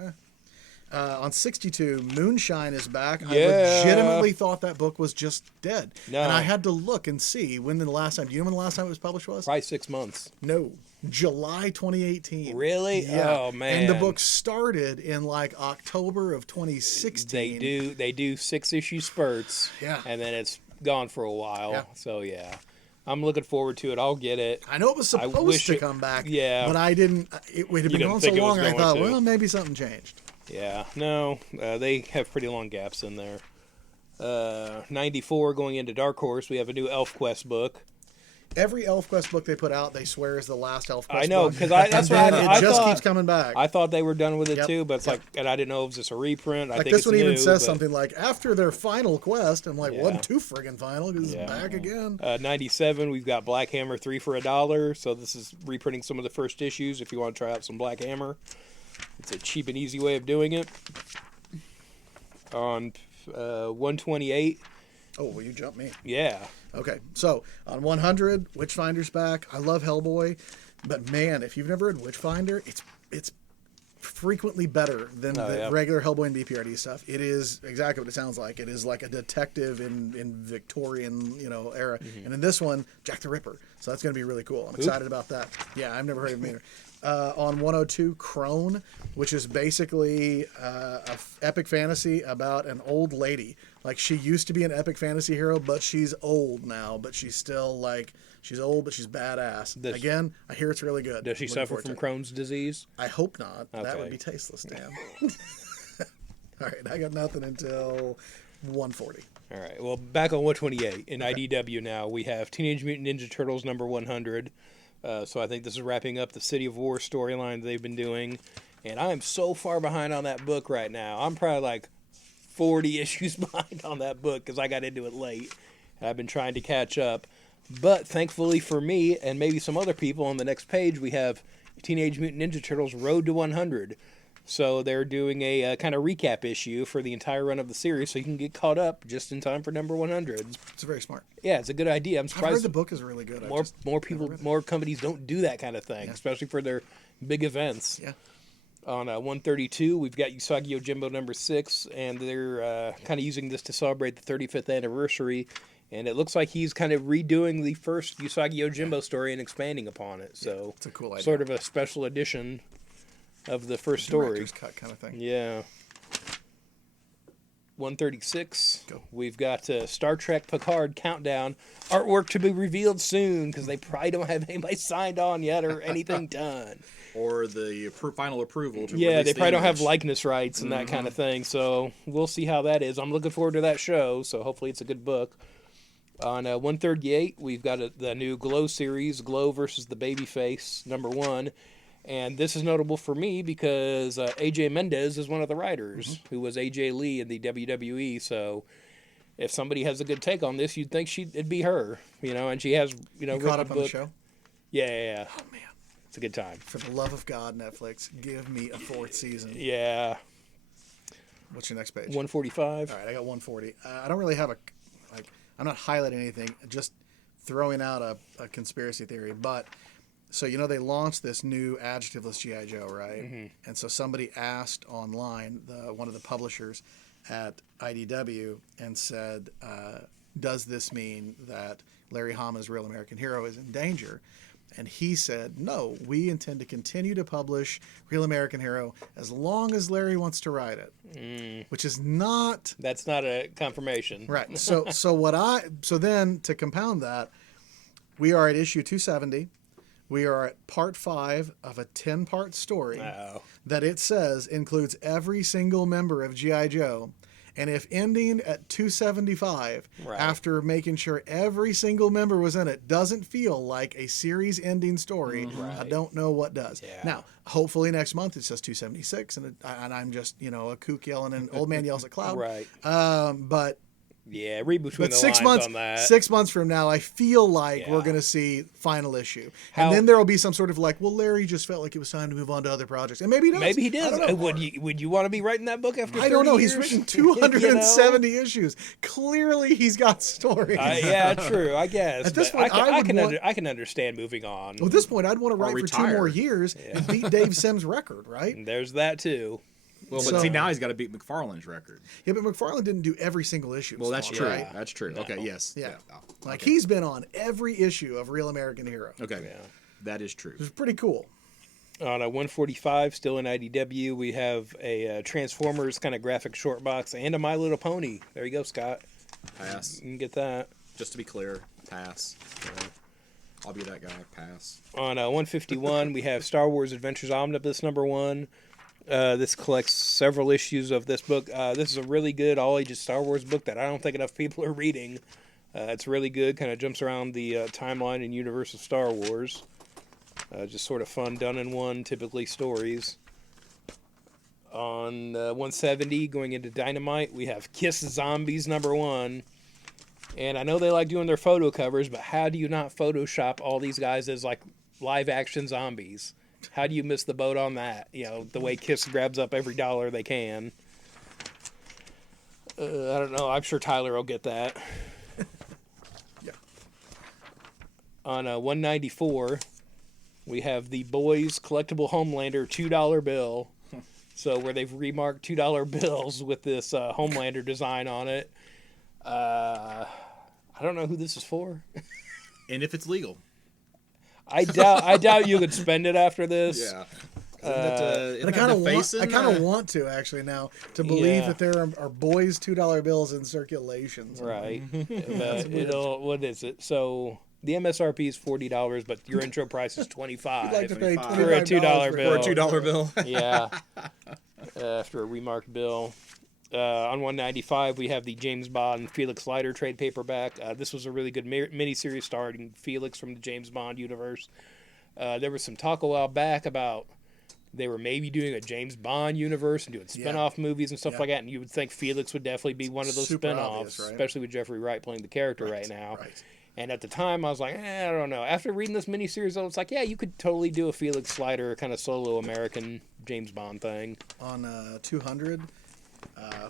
on 62, Moonshine is back. I Yeah. legitimately thought that book was just dead. No. And I had to look and see when the last time. Do you know when the last time it was published was? Probably 6 months. No. July 2018. Really? Yeah. Oh, man. And the book started in like October of 2016. They do 6-issue spurts. Yeah. And then it's gone for a while. Yeah. So yeah, I'm looking forward to it. I'll get it. I know it was I supposed wish to it- come back. yeah. But I didn't. It had been didn't going so think it was long, I going thought, to. well, maybe something changed. Yeah. No, they have pretty long gaps in there. 94 going into Dark Horse. We have a new ElfQuest book. Every ElfQuest book they put out, they swear is the last ElfQuest I know, book. 'cause that's And what then I it just thought. keeps coming back. I thought they were done with it Yep. too, but it's like, and I didn't know if it was just a reprint. I like think this it's one even new, says but- something like after their final quest. I'm like, Yeah. wasn't too friggin' final because Yeah. it's back again. 97, we've got Black Hammer 3 for $1. So this is reprinting some of the first issues if you want to try out some Black Hammer. It's a cheap and easy way of doing it. On 128, Oh, well, you jumped me. yeah. Okay, so on 100, Witchfinder's back. I love Hellboy, but man, if you've never read Witchfinder, it's frequently better than the yeah. regular Hellboy and BPRD stuff. It is exactly what it sounds like. It is like a detective in Victorian, era. And in this one, Jack the Ripper. So that's going to be really cool. I'm excited about that. Yeah, I've never heard of him either. On 102, Crone, which is basically epic fantasy about an old lady. Like, she used to be an epic fantasy hero, but she's old now. But she's still, like, she's old, but she's badass. Does- Again, I hear it's really good. Does she Looking suffer forward from to it. Crohn's disease? I hope not. That Okay. would be tasteless, damn. All right, I got nothing until 140. All right. Well, back on 128 in IDW now, we have Teenage Mutant Ninja Turtles number 100. So I think this is wrapping up the City of War storyline they've been doing, and I'm so far behind on that book right now. I'm probably like 40 issues behind on that book because I got into it late. And I've been trying to catch up. But thankfully for me and maybe some other people, on the next page we have Teenage Mutant Ninja Turtles Road to 100. So they're doing a kind of recap issue for the entire run of the series, so you can get caught up just in time for number 100. It's very smart. Yeah, it's a good idea. I'm I've surprised heard the book is really good. more companies don't do that kind of thing, especially for their big events. Yeah. On 132, we've got Usagi Yojimbo number 6, and they're kind of using this to celebrate the 35th anniversary. And it looks like he's kind of redoing the first Usagi Yojimbo story and expanding upon it. So it's a cool idea. Sort of a special edition of the first story. Director's cut kind of thing. Yeah. 136. Go. We've got Star Trek Picard Countdown. Artwork to be revealed soon because they probably don't have anybody signed on yet or anything done. Or the final approval. To Yeah, release they the probably don't have image. likeness rights and that kind of thing. So we'll see how that is. I'm looking forward to that show. So hopefully it's a good book. On 138, we've got the new Glow series, Glow versus the Babyface, number 1. And this is notable for me because AJ Mendez is one of the writers who was AJ Lee in the WWE. So if somebody has a good take on this, you'd think it'd be her, and she has, You written caught a up on the book. show? Yeah. Oh, man. It's a good time. For the love of God, Netflix, give me a 4th season. Yeah. What's your next page? 145. All right, I got 140. I don't really have I'm not highlighting anything, just throwing out a conspiracy theory. But, so, they launched this new adjectiveless G.I. Joe, right? Mm-hmm. And so somebody asked online, one of the publishers at IDW, and said, does this mean that Larry Hama's Real American Hero is in danger? And he said, no, we intend to continue to publish Real American Hero as long as Larry wants to write it, which is not... That's not a confirmation. Right. So then to compound that, we are at issue 270. We are at part 5 of a 10-part story that it says includes every single member of G.I. Joe. And if ending at 275, after making sure every single member was in it, doesn't feel like a series-ending story, I don't know what does. Yeah. Now, hopefully next month it says 276, and I'm just, a kook yelling and old man yells at cloud. Right. But... Yeah, read between the 6 lines months, on that. 6 months from now, I feel like we're going to see final issue. And then there will be some sort of Larry just felt like it was time to move on to other projects. And maybe he does. Maybe he does. Would you want to be writing that book after 30 I don't know. years? He's written 270 issues. Clearly, he's got stories. Yeah, true. I guess. At this But point, I can understand moving on. Well, at this point, I'd want to write for retire. 2 more years and beat Dave Sim's record, right? And there's that too. Well, but see, now he's got to beat McFarlane's record. Yeah, but McFarlane didn't do every single issue. Well, that's long, true. right? That's true. Okay, yes. Yeah. Oh, Like, okay. he's been on every issue of Real American Hero. Okay, that is true. It's pretty cool. On 145, still in IDW, we have a Transformers kind of graphic short box and a My Little Pony. There you go, Scott. Pass. You can get that. Just to be clear, pass. I'll be that guy. Pass. On 151, we have Star Wars Adventures Omnibus number 1. This collects several issues of this book. This is a really good all-ages Star Wars book that I don't think enough people are reading. It's really good. Kind of jumps around the timeline and universe of Star Wars. Just sort of fun, done in one, typically stories. On 170, going into Dynamite, we have Kiss Zombies number 1. And I know they like doing their photo covers, but how do you not Photoshop all these guys as like live-action zombies? How do you miss the boat on that? The way Kiss grabs up every dollar they can. I don't know. I'm sure Tyler will get that. Yeah. On 194, we have the Boys Collectible Homelander $2 bill. So where they've remarked $2 bills with this Homelander design on it. I don't know who this is for. And if it's legal. I doubt you could spend it after this. Yeah. I kind of want to actually now to believe that there are boys $2 bills in circulation. Right. But what is it? So the MSRP is $40, but your intro price is $25. You'd like to pay for a $2 bill. For a $2 bill. Yeah. After a remarked bill. On 195, we have the James Bond Felix Leiter trade paperback. This was a really good miniseries starring Felix from the James Bond universe. There was some talk a while back about they were maybe doing a James Bond universe and doing spin-off movies and stuff like that, and you would think Felix would definitely be one of those Super spin-offs, obvious, right? especially with Jeffrey Wright playing the character right now. Right. And at the time, I was like, I don't know. After reading this miniseries, I was like, yeah, you could totally do a Felix Slider kind of solo American James Bond thing. On 200,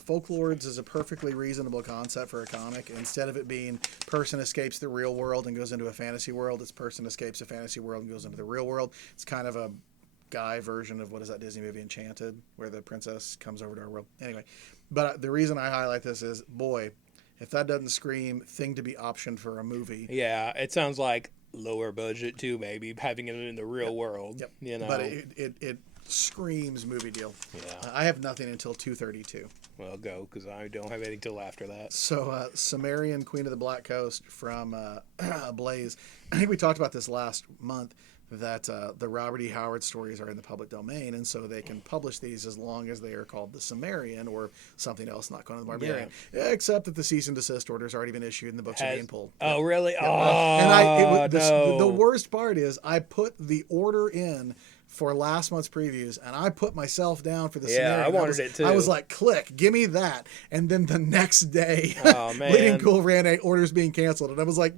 Folklords is a perfectly reasonable concept for a comic. Instead of it being person escapes the real world and goes into a fantasy world, it's person escapes a fantasy world and goes into the real world. It's kind of a guy version of, what is that Disney movie, Enchanted, where the princess comes over to our world. Anyway, but the reason I highlight this is, boy, if that doesn't scream thing to be optioned for a movie. Yeah, it sounds like lower budget too, maybe having it in the real world. Yep. You know, But it screams movie deal. Yeah. I have nothing until 232. well, go because I don't have anything till after that. So, Sumerian Queen of the Black Coast from Blaze. I think we talked about this last month, that the Robert E. Howard stories are in the public domain, and so they can publish these as long as they are called the Sumerian or something else, not Conan the Barbarian. Except that the cease and desist order has already been issued and the books are being pulled. Oh, really? Yeah. Oh, no. The worst part is I put the order in for last month's previews, and I put myself down for the Sumerian. I wanted it too. I was like, click, give me that. And then the next day, Oh, man. Bleeding Cool ran a orders being canceled. And I was like,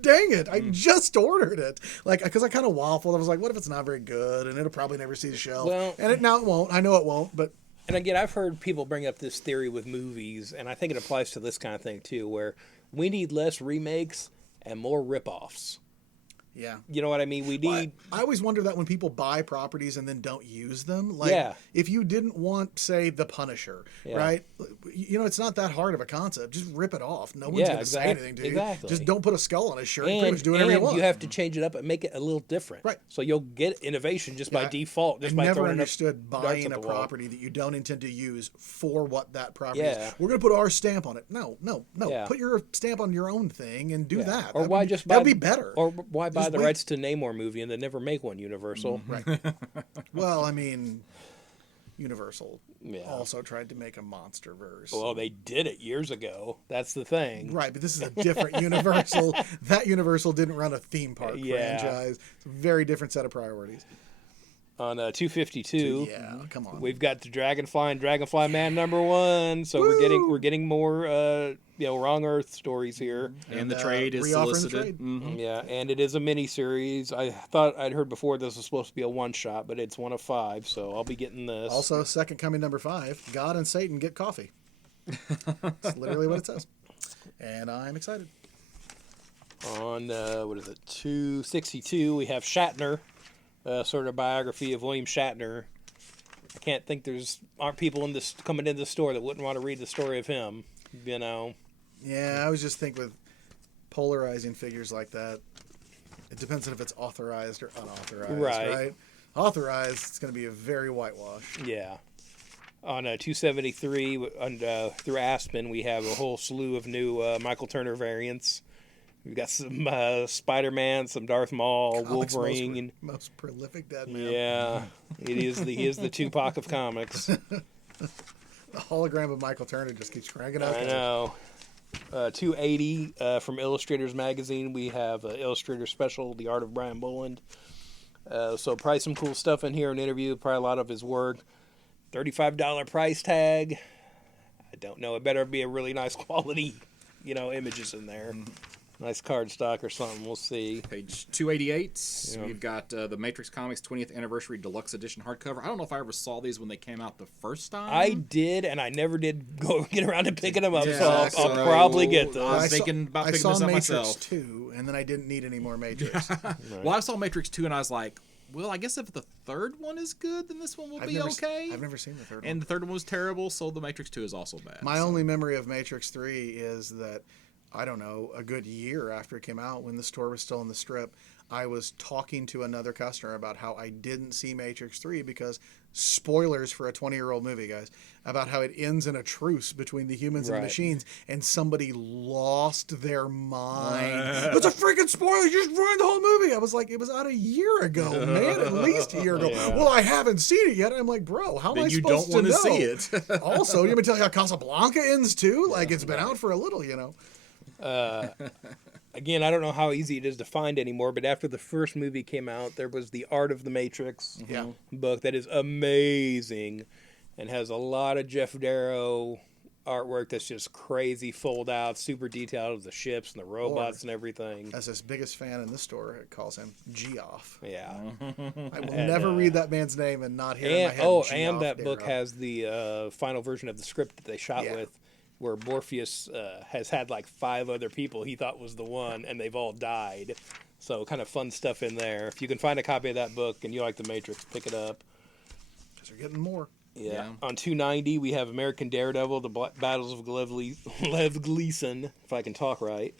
dang it, I just ordered it. Like, because I kind of waffled. I was like, what if it's not very good? And it'll probably never see the shelf. Well- and now it won't. I know it won't, but And again, I've heard people bring up this theory with movies, and I think it applies to this kind of thing too, where we need less remakes and more rip-offs. yeah. You know what I mean? We need... I always wonder that when people buy properties and then don't use them. Like, Yeah. if you didn't want, say, The Punisher, right? You know, it's not that hard of a concept. Just rip it off. No one's Yeah, going to say anything to you. exactly. Just don't put a skull on his shirt. Pretty And, much do whatever you and want. you have to change it up and make it a little different. Right. So you'll get innovation just by default, just I by never throwing understood darts buying at a the wall. property that you don't intend to use for what that property Yeah. is. We're going to put our stamp on it. No. Yeah. Put your stamp on your own thing and do that. Or That why would- just that buy... would be better. Or why buy Just the wait. rights to Namor movie and then never make one Universal? Right. Well, I mean, Universal Yeah. also tried to make a monster verse. Well, they did it years ago. That's the thing. Right, but this is a different Universal. That Universal didn't run a theme park Yeah. franchise. It's a very different set of priorities. On 252, Yeah, come on. we've got the Dragonfly and Dragonfly Man #1. So we're getting more Wrong Earth stories here. And the trade is reoffering the solicited. trade. Yeah, and it is a mini series. I thought I'd heard before this was supposed to be a one shot, but it's one of 5. So I'll be getting this. Also, Second Coming #5, God and Satan get coffee. That's literally what it says. And I'm excited. On 262, we have Shatner, sort of biography of William Shatner. I can't think aren't people coming into the store that wouldn't want to read the story of him. You know. Yeah, I was just thinking with polarizing figures like that, it depends on if it's authorized or unauthorized, right? Authorized, it's going to be a very whitewash. Yeah. On 273, through Aspen, we have a whole slew of new Michael Turner variants. We've got some Spider-Man, some Darth Maul, Comics Wolverine. most prolific dead man. Yeah, he is the Tupac of comics. The hologram of Michael Turner just keeps cranking out. I know. 280 from Illustrators Magazine, we have Illustrator Special, The Art of Brian Boland. So probably some cool stuff in here, an interview, probably a lot of his work. $35 price tag. I don't know. It better be a really nice quality, images in there. Nice card stock or something. We'll see. Page 288, we've got the Matrix Comics 20th Anniversary Deluxe Edition hardcover. I don't know if I ever saw these when they came out the first time. I did, and I never did get around to picking them up, Yeah, so I'll so probably get I was those. thinking about I picking saw this up Matrix myself. 2, and then I didn't need any more Matrix. Well, I saw Matrix 2, and I was like, well, I guess if the third one is good, then this one will be okay. I've never seen the third one. And the third one was terrible, so the Matrix 2 is also bad. My only memory of Matrix 3 is that, I don't know, a good year after it came out, when the store was still in the strip, I was talking to another customer about how I didn't see Matrix 3 because, spoilers for a 20-year-old movie, guys, about how it ends in a truce between the humans and the Right. machines, and somebody lost their mind. It's a freaking spoiler! You just ruined the whole movie! I was like, it was out a year ago, man, at least a year ago. Well, I haven't seen it yet. And I'm like, bro, how am I Then you supposed don't to want know? to see it. Also, you want me to tell you how Casablanca ends too? Like, it's been out for a little, Again, I don't know how easy it is to find anymore, but after the first movie came out, there was the Art of the Matrix book that is amazing and has a lot of Jeff Darrow artwork that's just crazy, fold out, super detailed of the ships and the robots and everything. As his biggest fan in the store, it calls him Geoff. Yeah. I will never read that man's name and not hear in my head Geoff and that book Darrow. has the final version of the script that they shot with, where Morpheus has had like 5 other people he thought was the one, and they've all died. So kind of fun stuff in there. If you can find a copy of that book and you like The Matrix, pick it up. Because they're getting more. Yeah. On 290, we have American Daredevil, The Battles of Lev Gleason, if I can talk right.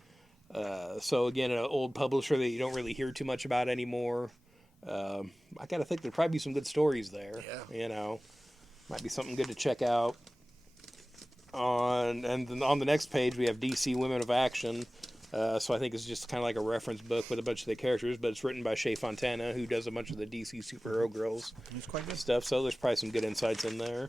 So again, an old publisher that you don't really hear too much about anymore. I gotta think there'd probably be some good stories there. Yeah. You know, might be something good to check out. On the next page, we have DC Women of Action. So I think it's just kind of like a reference book with a bunch of the characters, but it's written by Shea Fontana, who does a bunch of the DC superhero girls stuff. So there's probably some good insights in there.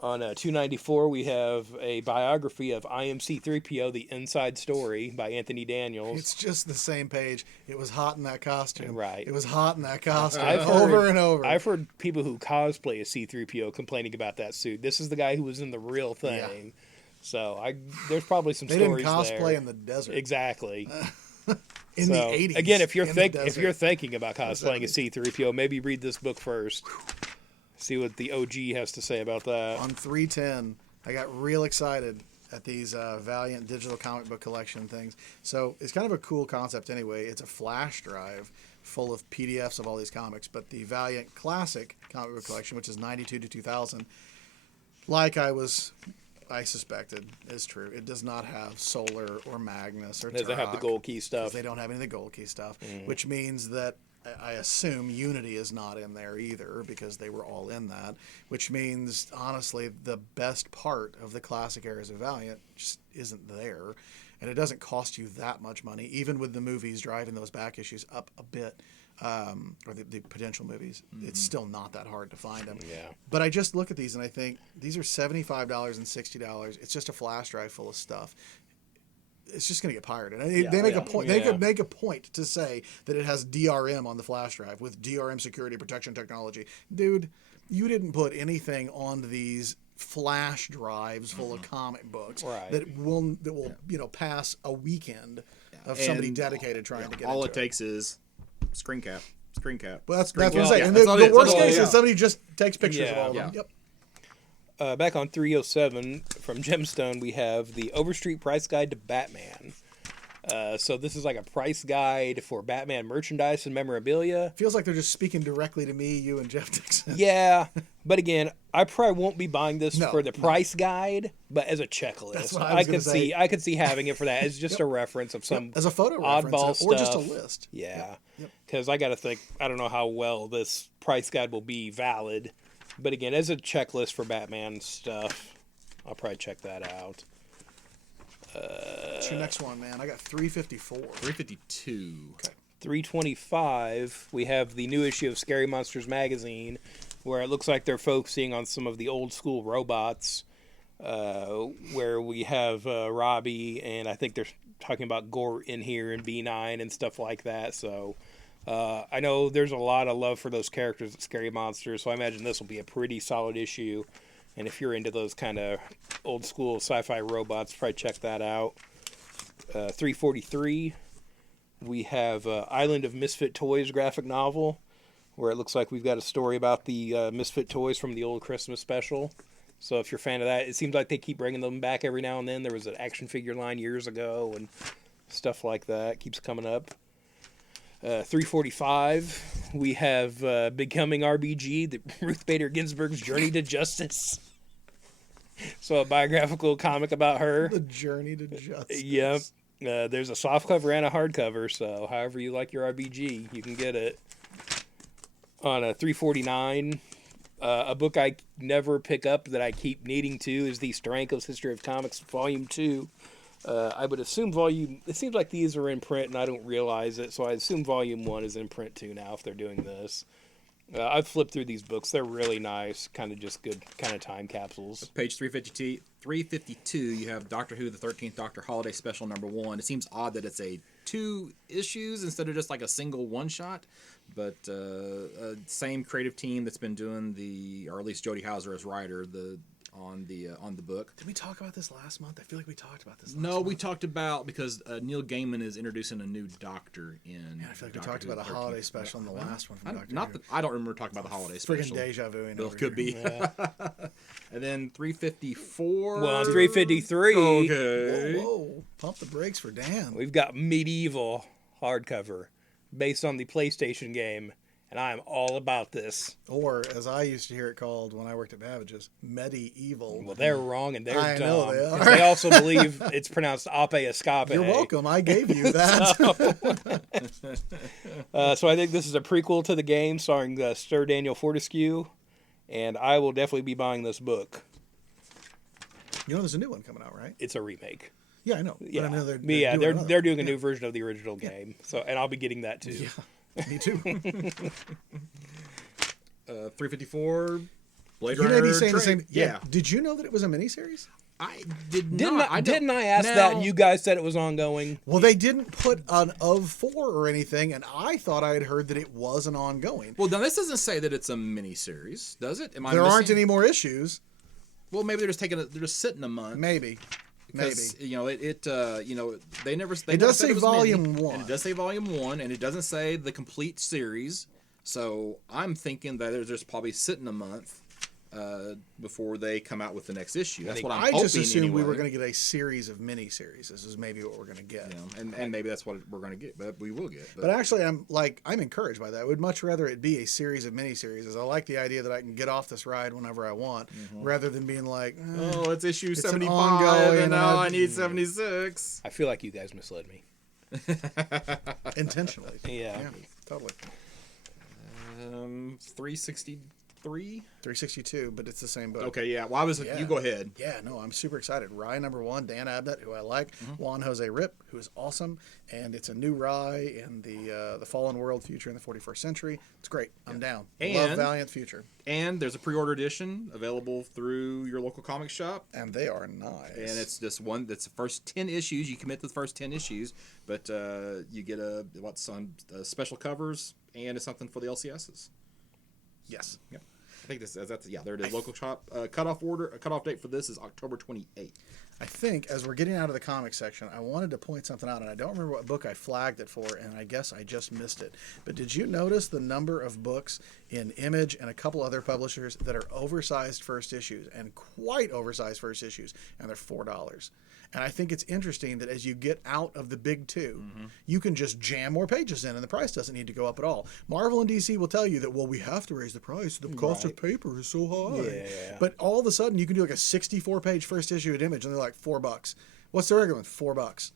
On 294, we have a biography of IMC-3PO, The Inside Story by Anthony Daniels. It's just the same page. It was hot in that costume. Right. It was hot in that costume. I've And over. I've heard people who cosplay a C-3PO complaining about that suit. This is the guy who was in the real thing. Yeah. So there's probably some stories there. They didn't cosplay in the desert. Exactly. In the 80s. Again, if you're thinking about cosplaying a C-3PO, maybe read this book first. See what the OG has to say about that. On 310, I got real excited at these Valiant digital comic book collection things. So it's kind of a cool concept anyway. It's a flash drive full of PDFs of all these comics. But the Valiant Classic comic book collection, which is 92 to 2000, like I suspected is true. It does not have Solar or Magnus or It doesn't have the Gold Key stuff. They don't have any of the Gold Key stuff, which means that I assume Unity is not in there either because they were all in that, which means, honestly, the best part of the classic eras of Valiant just isn't there. And it doesn't cost you that much money, even with the movies driving those back issues up a bit. Or the potential movies, it's still not that hard to find them. Yeah. But I just look at these and I think these are $75 and $60. It's just a flash drive full of stuff. It's just going to get pirated. They make a point. They could make a point to say that it has DRM on the flash drive with DRM security protection technology. Dude, you didn't put anything on these flash drives full of comic books that will pass a weekend of somebody dedicated trying to get all into it takes is screen cap. Well, that's what I'm saying. And the worst case is somebody just takes pictures of all of them. Yep. Back on 307 from Gemstone, we have the Overstreet Price Guide to Batman. So this is like a price guide for Batman merchandise and memorabilia. Feels like they're just speaking directly to me, you, and Jeff Dixon. Yeah, but again, I probably won't be buying this for the price guide, but as a checklist. That's what I could see having it for that as just a reference of some as a photo oddball reference, stuff, or just a list. Yeah, because I got to think. I don't know how well this price guide will be valid, but again, as a checklist for Batman stuff, I'll probably check that out. What's your next one, man? I got 354. 352. Okay. 325, we have the new issue of Scary Monsters magazine, where it looks like they're focusing on some of the old school robots, where we have Robbie, and I think they're talking about Gort in here and B9 and stuff like that. So I know there's a lot of love for those characters at Scary Monsters, so I imagine this will be a pretty solid issue. And if you're into those kind of old school sci-fi robots, probably check that out. 343, we have Island of Misfit Toys graphic novel, where it looks like we've got a story about the Misfit Toys from the old Christmas special. So if you're a fan of that, it seems like they keep bringing them back every now and then. There was an action figure line years ago and stuff like that. Keeps coming up. 345, we have Becoming RBG, the Ruth Bader Ginsburg's Journey to Justice. So a biographical comic about her. The Journey to Justice. Yep. There's a softcover and a hardcover, so however you like your RBG, you can get it. On a 349, a book I never pick up that I keep needing to is the Steranko's History of Comics, Volume 2. I would assume it seems like these are in print and I don't realize it, so I assume Volume 1 is in print too now if they're doing this. I've flipped through these books. They're really nice, kind of just good kind of time capsules. Page 352, you have Doctor Who, the 13th Doctor Holiday Special #1. It seems odd that it's a 2 issues instead of just like a single one-shot, but same creative team that's been doing or at least Jody Hauser as writer, on the book. Did we talk about this last month? I feel like we talked about this. No, we talked about because Neil Gaiman is introducing a new Doctor in. Yeah, I feel like we Doctor talked Who, about a 13th. holiday special in the last one from Doctor Who. I don't remember talking about the holiday special. Friggin' deja vu. Bill could be. And then 354. Well, on 353, Okay. Whoa, pump the brakes for Dan. we've got Medieval hardcover based on the PlayStation game, and I am all about this. Or, as I used to hear it called when I worked at Babbage's, medieval. Well, they're wrong and they're I dumb. know they 'Cause are. they also believe it's pronounced Ape Escape. You're welcome. I gave you that. So I think this is a prequel to the game starring Sir Daniel Fortescue, and I will definitely be buying this book. You know, there's a new one coming out, right? It's a remake. Yeah, I know. But Yeah, I know they're doing a new version of the original game. So, and I'll be getting that too. Me too. 354. Blade You Runner. may be saying the Drake. same. Yeah. Did you know that it was a miniseries? I did Didn't not. I, didn't I ask that? And you guys said it was ongoing. Well, they didn't put an of 4 or anything, and I thought I had heard that it was an ongoing. Well, now this doesn't say that it's a miniseries, does it? Am I There aren't missing? any more issues. Well, maybe they're just they're just sitting a month. Maybe. Because, you know, they never. They It never does said say it was volume mini, 1. And it does say volume 1, and it doesn't say the complete series. So I'm thinking that they're just probably sitting a month before they come out with the next issue. That's what I'm I hoping. just assumed we anyway. were going to get a series of miniseries. This is maybe what we're going to get. You know, and maybe that's what we're going to get, but we will get. But actually, I'm encouraged by that. I would much rather it be a series of miniseries, as I like the idea that I can get off this ride whenever I want, rather than being like, oh, it's issue an 75, ongoing, and now and I need 76. I feel like you guys misled me. intentionally. Yeah. Totally. 363. 362, but it's the same book. Okay, yeah. Well, I was. Yeah. You go ahead. Yeah, no, I'm super excited. Rye #1, Dan Abnett, who I like, Juan Jose Rip, who is awesome, and it's a new Rye in the fallen world future in the 41st century. It's great. I'm down. Love And- Valiant Future, And there's a pre-order edition available through your local comic shop. and they are nice. And it's this one that's the first 10 issues. You commit to the first 10 issues, but you get some special covers, and it's something for the LCSs. yes. Yeah. I think that's there it is. Local shop cutoff date for this is October 28th. I think as we're getting out of the comic section, I wanted to point something out, and I don't remember what book I flagged it for, and I guess I just missed it. But did you notice the number of books in Image and a couple other publishers that are oversized first issues, and quite oversized first issues, and they're $4? And I think it's interesting that as you get out of the big two, you can just jam more pages in, and the price doesn't need to go up at all. Marvel and DC will tell you that, well, we have to raise the price. The cost of paper is so high. Yeah. But all of a sudden, you can do like a 64-page first issue at Image, and they're like $4. What's the regular one? $4.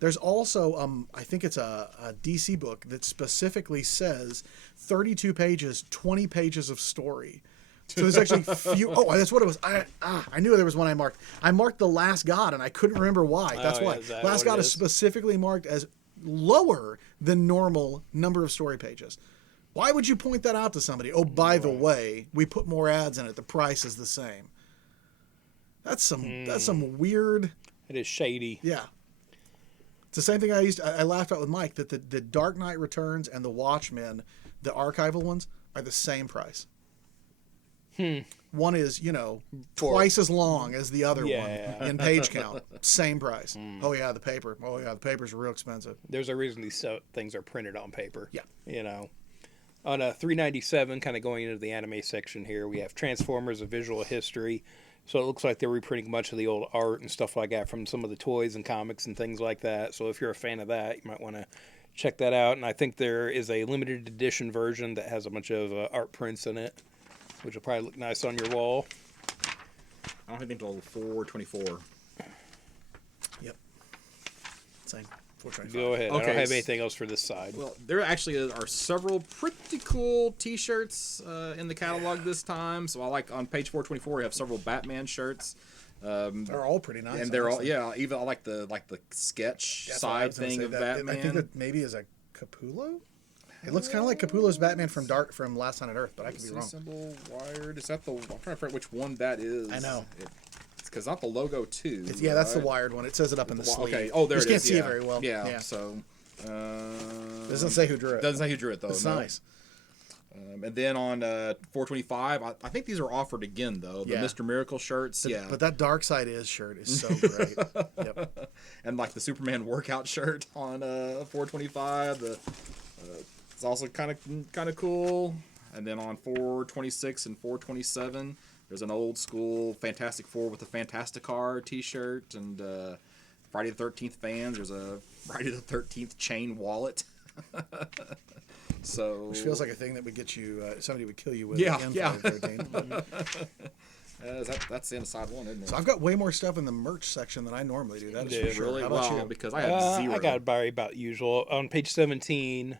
There's also, I think it's a DC book that specifically says 32 pages, 20 pages of story. So there's actually few. Oh, that's what it was. I knew there was one I marked. I marked The Last God, and I couldn't remember why. That's why. is that Last what God it is is? specifically marked as lower than normal number of story pages. Why would you point that out to somebody? Oh, by the way, we put more ads in it. The price is the same. That's some weird. It is shady. Yeah. It's the same thing I laughed at with Mike, that the Dark Knight Returns and the Watchmen, the archival ones, are the same price. One is, twice as long as the other Yeah. one in page count. Same price. Oh, yeah, the paper. Oh, yeah, the paper's real expensive. There's a reason these things are printed on paper. Yeah. On a 397, kind of going into the anime section here, we have Transformers: A Visual History. So it looks like they're reprinting much of the old art and stuff like that from some of the toys and comics and things like that. So if you're a fan of that, you might want to check that out. And I think there is a limited edition version that has a bunch of art prints in it, which will probably look nice on your wall. I don't think until 4/24. Yep. Same. 425. Go ahead. I Okay, don't have anything else for this side. Well, there actually are several pretty cool T-shirts in the catalog this time. So I like on page 424 we have several Batman shirts. They're all pretty nice. And they're all honestly. even I like the sketch That's what I side was gonna thing say, of that- Batman. I think that maybe is a Capullo. It looks kind of like Capullo's Batman from Last Night on Earth, but I could be wrong. Symbol wired. Is that the? I'm trying to figure out which one that is. I know. It's because not the logo too. Yeah, that's the right? wired one. It says it up in the sleeve. Okay. Oh, there you it is. You can't see yeah. it very well. Yeah. So. Doesn't say who drew it. Doesn't say who drew it though. That's no. nice. And then on 425, I think these are offered again though. The Yeah. Mr. Miracle shirts. Yeah. But that Dark Side Is shirt is so great. Yep. And like the Superman workout shirt on 425. It's also kind of cool. And then on 426 and 427, there's an old school Fantastic Four with a Fantasticar T-shirt, and Friday the 13th fans. There's a Friday the 13th chain wallet. So Which feels like a thing that would get you. Somebody would kill you with. Yeah, again, yeah. Friday the 13th. that's the inside one, isn't it? So I've got way more stuff in the merch section than I normally do. That is Yeah, for sure. Really? How about Well, you? because I had zero. I got about usual. On page 17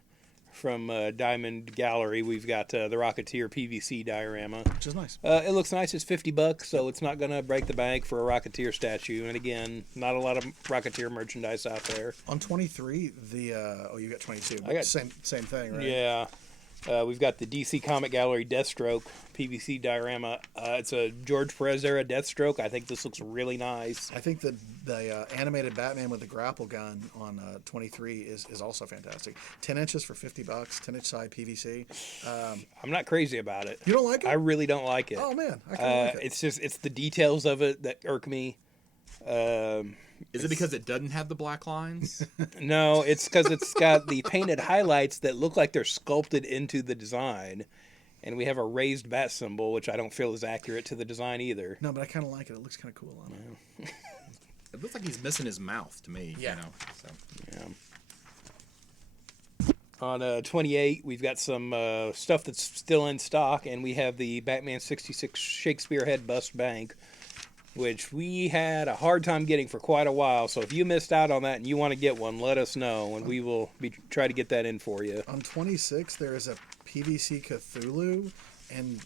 from Diamond Gallery, we've got the Rocketeer PVC diorama. Which is nice. It looks nice. It's $50, so it's not going to break the bank for a Rocketeer statue. And again, not a lot of Rocketeer merchandise out there. On 23, you got 22. I got- same thing, right? Yeah. We've got the DC Comic Gallery Deathstroke PVC diorama. It's a George Perez era Deathstroke. I think this looks really nice. I think the animated Batman with the grapple gun on 23 is also fantastic. 10 inches for $50, 10-inch side PVC. I'm not crazy about it. You don't like it? I really don't like it. Oh man, I kind of like it. It's the details of it that irk me. Is it because it doesn't have the black lines? No, it's because it's got the painted highlights that look like they're sculpted into the design. And we have a raised bat symbol, which I don't feel is accurate to the design either. No, but I kind of like it. It looks kind of cool on it. It looks like he's missing his mouth to me. Yeah. You know. So. Yeah. On 28, we've got some stuff that's still in stock, and we have the Batman 66 Shakespeare head bust bank, which we had a hard time getting for quite a while. So if you missed out on that and you want to get one, let us know, and we will try to get that in for you. On 26, there is a PVC Cthulhu, and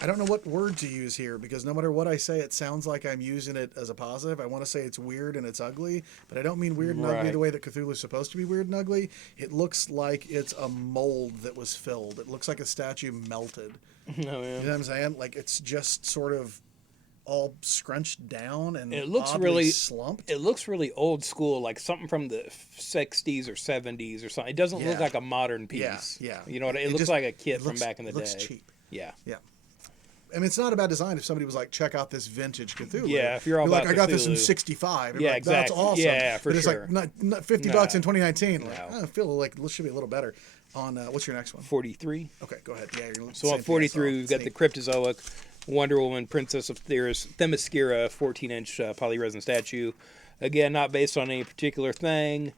I don't know what word to use here, because no matter what I say, it sounds like I'm using it as a positive. I want to say it's weird and it's ugly, but I don't mean weird and ugly Right. the way that Cthulhu is supposed to be weird and ugly. It looks like it's a mold that was filled. It looks like a statue melted. Oh, yeah. You know what I'm saying? Like, it's just sort of all scrunched down and It looks oddly really slumped. It looks really old school, like something from the 60s or 70s or something. It doesn't look Yeah. like a modern piece. Yeah. You know what? It looks just- like a kit it from looks- back in the it looks day. cheap. Yeah. Yeah. I mean, it's not a bad design if somebody was like, check out this vintage Cthulhu. Yeah, if you're all like, about I got this in Cthulhu. 65. And Yeah, like, That's exactly. awesome. Yeah, for but it's sure. like not $50 in 2019. Like, No. I feel like this should be a little better. On what's your next one? 43. Okay, go ahead. Yeah, you're So on 43, we've got the Cryptozoic Wonder Woman Princess of Themyscira 14-inch polyresin statue. Again, not based on any particular thing.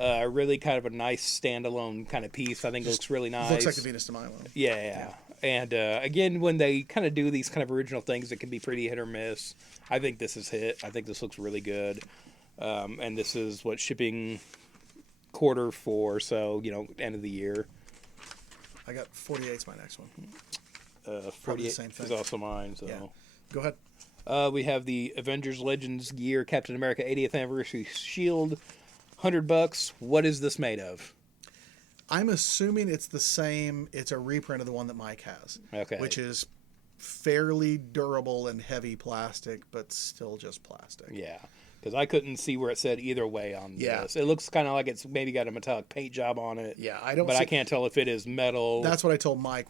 Really kind of a nice standalone kind of piece. I think it looks really nice. Looks like the Venus de Milo. Yeah. And again, when they kind of do these kind of original things, it can be pretty hit or miss. I think this is hit. I think this looks really good. And this is what shipping Q4, so, end of the year. I got 48's my next one. 48 same thing. is also mine. So. Yeah. Go ahead. We have the Avengers Legends gear Captain America 80th Anniversary Shield, $100. What is this made of? I'm assuming it's the same. It's a reprint of the one that Mike has. Okay. Which is fairly durable and heavy plastic, but still just plastic. Yeah, because I couldn't see where it said either way on Yeah. this. It looks kind of like it's maybe got a metallic paint job on it. Yeah, I don't. But I see- can't tell if it is metal. That's what I told Mike.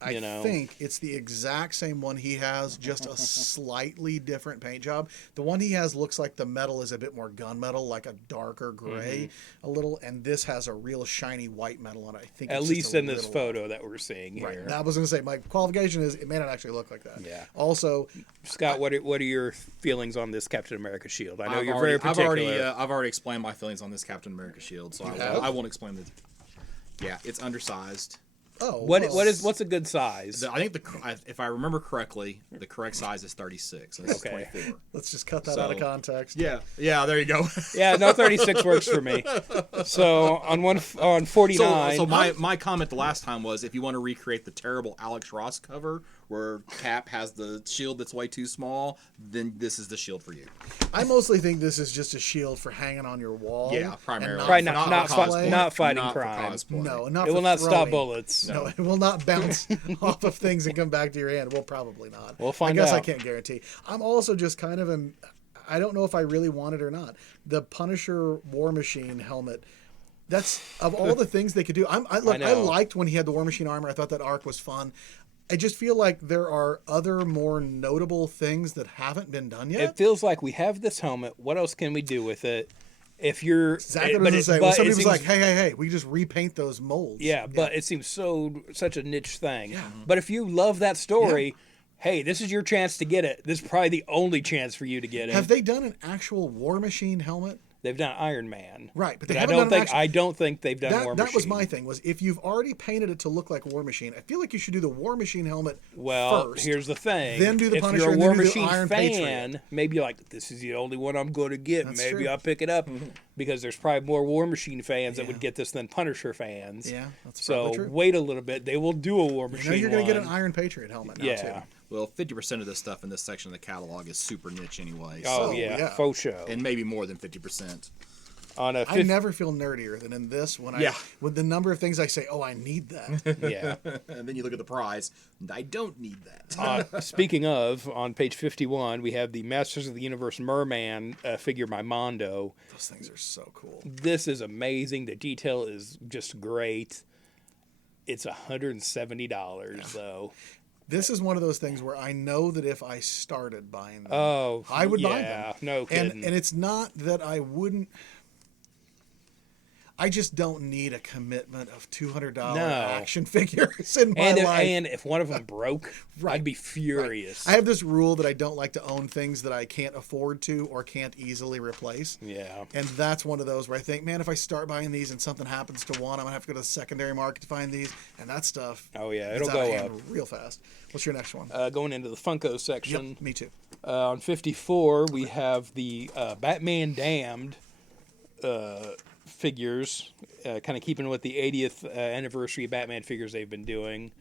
I You know. think it's the exact same one he has, just a slightly different paint job. The one he has looks like the metal is a bit more gunmetal, like a darker gray, Mm-hmm. a little, and this has a real shiny white metal on it. I think at it's least just a in this little- photo that we're seeing Right. here. I was going to say my qualification is it may not actually look like that. Yeah. Also, Scott, what are your feelings on this Captain America shield? I know you're already, very particular. I've already explained my feelings on this Captain America shield, so have? I won't explain it. Yeah, it's undersized. What's a good size? I think if I remember correctly, the correct size is 36. And this Okay. is 24. Let's just cut that out of So- context. Yeah, there you go. Yeah, no, 36 works for me. So on 49. So my comment the last time was if you want to recreate the terrible Alex Ross cover where Cap has the shield that's way too small, then this is the shield for you. I mostly think this is just a shield for hanging on your wall. Yeah, and primarily. Probably for not cosplay. not fighting Not for crime. cosplay. No, not It for will not stop throwing. bullets. No, it will not bounce off of things and come back to your hand. Well, probably not. We'll find I guess I out. can't guarantee. I'm also just kind of I don't know if I really want it or not. The Punisher War Machine helmet. That's of all the things they could do. I know. liked when he had the War Machine armor. I thought that arc was fun. I just feel like there are other more notable things that haven't been done yet. It feels like we have this helmet. What else can we do with it? If you're Exactly it- what I but was it- saying. but When it somebody was seems- like, hey, we just repaint those molds. Yeah, but it seems such a niche thing. Yeah. But if you love that story, hey, this is your chance to get it. This is probably the only chance for you to get it. Have they done an actual War Machine helmet? They've done Iron Man, Right, but they I haven't don't done an think actual- I don't think they've done War That Machine. was my thing. Was if you've already painted it to look like War Machine, I feel like you should do the War Machine helmet Well, first. here's the thing. Then do the if Punisher you're a and War then do the Machine Iron fan, Patriot. maybe you're like, this is the only one I'm going to get. That's Maybe true. I'll pick it up because there's probably more War Machine fans that would get this than Punisher fans. Yeah, that's So probably true. wait a little bit. They will do a War Machine. You know you're going to get an one. Iron Patriot helmet now Yeah. too. Well, 50% of this stuff in this section of the catalog is super niche anyway. Oh So, yeah, yeah. faux show. And maybe more than 50%. On a I never feel nerdier than in this when Yeah. with the number of things I say, oh, I need that. yeah. And then you look at the prize, and I don't need that. Speaking of, on page 51, we have the Masters of the Universe Merman figure by Mondo. Those things are so cool. This is amazing. The detail is just great. It's $170 though. This is one of those things where I know that if I started buying them, Oh, I would buy yeah, them. no kidding. And it's not that I wouldn't. I just don't need a commitment of $200 No. action figures in my and, if, life. and if one of them broke, Right. I'd be furious. I have this rule that I don't like to own things that I can't afford to or can't easily replace. Yeah. And that's one of those where I think, man, if I start buying these and something happens to one, I'm gonna have to go to the secondary market to find these, and that stuff. Oh, yeah, gets it'll out of go hand up. real fast. What's your next one? Going into the Funko section. Yep, me too. On 54, we have the Batman Damned figures, kind of keeping with the 80th anniversary Batman figures they've been doing.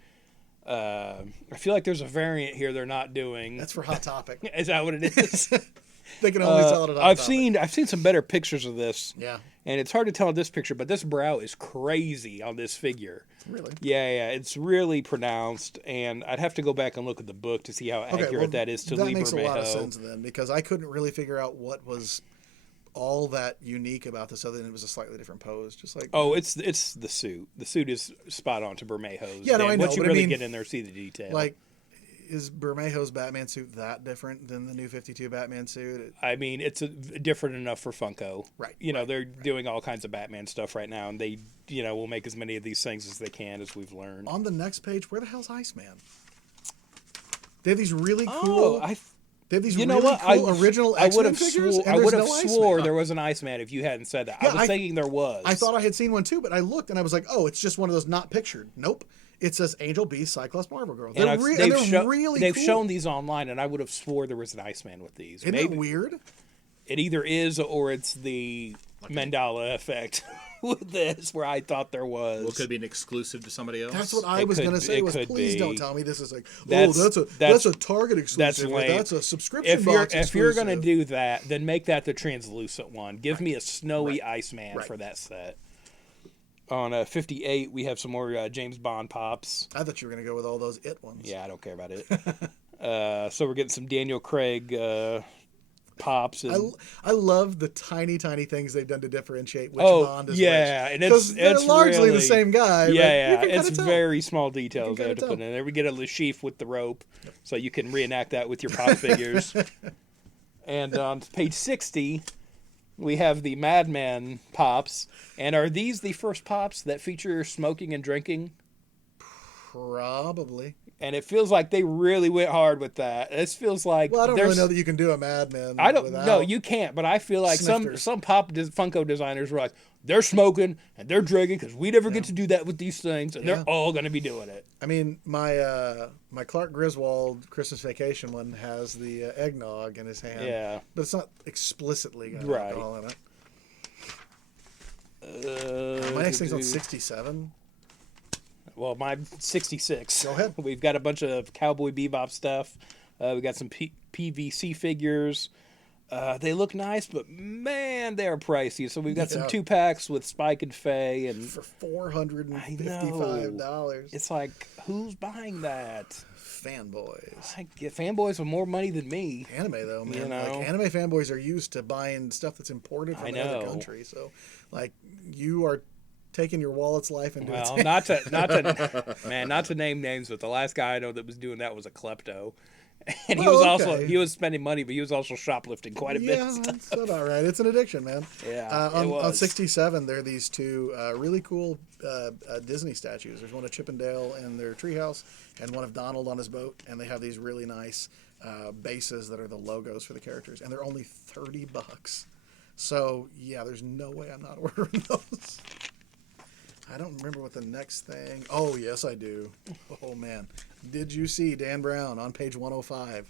I feel like there's a variant here they're not doing. That's for Hot Topic. Is that what it is? They can only sell it at Hot I've Topic. seen some better pictures of this. Yeah. And it's hard to tell in this picture, but this brow is crazy on this figure. Really? Yeah, it's really pronounced, and I'd have to go back and look at the book to see how accurate that is to that Lee makes a lot of Bermejo. sense then, because I couldn't really figure out what was all that unique about this other than it was a slightly different pose. Just like Oh, it's the suit. The suit is spot on to Bermejo's. Yeah, no, And I know, once you but I really mean, get in there, see the detail. like is Bermejo's Batman suit that different than the new 52 Batman suit? I mean, it's different enough for Funko. Right, You know, they're doing all kinds of Batman stuff right now, and they, will make as many of these things as they can, as we've learned. On the next page, where the hell's Iceman? They have these really Oh, cool. They have these really cool original X-Men figures, and I there's would have no swore Iceman. there was an Iceman if you hadn't said that. Yeah, I was thinking there was. I thought I had seen one too, but I looked and I was like, oh, it's just one of those not pictured. Nope. It says Angel, Beast, Cyclops, Marvel Girl. And They're, they're really they've cool. shown these online, and I would have swore there was an Iceman with these. Isn't Maybe it weird? it either is or it's the Mandela effect with this, where I thought there was. Well, it could be an exclusive to somebody else. That's what I It was could going to be- say. it Was could please be. don't tell me this is like That's- that's a Target exclusive. Or lame. that's a subscription if you're box if you're gonna exclusive. do that, then make that the translucent one. Give me a snowy Iceman Right. for that set. On 58, we have some more James Bond pops. I thought you were going to go with all those It ones. Yeah, I don't care about it. So we're getting some Daniel Craig pops. And, I love the tiny things they've done to differentiate which Oh, Bond is yeah, which. and it's- 'Cause they're it's largely really- the same guy. but yeah, you can it's kinda tell. very small details they kinda have to put in tell. there. We get a Lashif with the rope, so you can reenact that with your pop figures. And on page 60, we have the Madman pops. And are these the first pops that feature smoking and drinking? Probably. And it feels like they really went hard with that. This feels like Well, I don't really there's- know that you can do a Madman. I don't without... know. You can't, but I feel like snifters. some Funko designers were like, they're smoking and they're drinking because we never get to do that with these things, and Yeah. they're all going to be doing it. I mean, my Clark Griswold Christmas Vacation one has the eggnog in his hand. Yeah. But it's not explicitly got Right. alcohol in it. My next thing's on 67. Well, my 66. Go ahead. We've got a bunch of Cowboy Bebop stuff. We got some PVC figures. They look nice, but man, they're pricey. So we've got some 2-packs with Spike and Faye, and For $455. it's like, who's buying that? Fanboys. I get fanboys with more money than me. Anime though, man. You know? Like anime fanboys are used to buying stuff that's imported from another country. So, like, you are taking your wallet's life into its Well, hands. not to name names, but the last guy I know that was doing that was a klepto. And he Well, was okay. he was spending money, but he was also shoplifting quite a bit. Yeah, that's about right. It's an addiction, man. Yeah, it on was. 67, there are these two really cool Disney statues. There's one of Chippendale in their treehouse, and one of Donald on his boat. And they have these really nice bases that are the logos for the characters, and they're only $30. So yeah, there's no way I'm not ordering those. I don't remember what the next thing. Oh yes, I do. Oh man, did you see Dan Brown on page 105?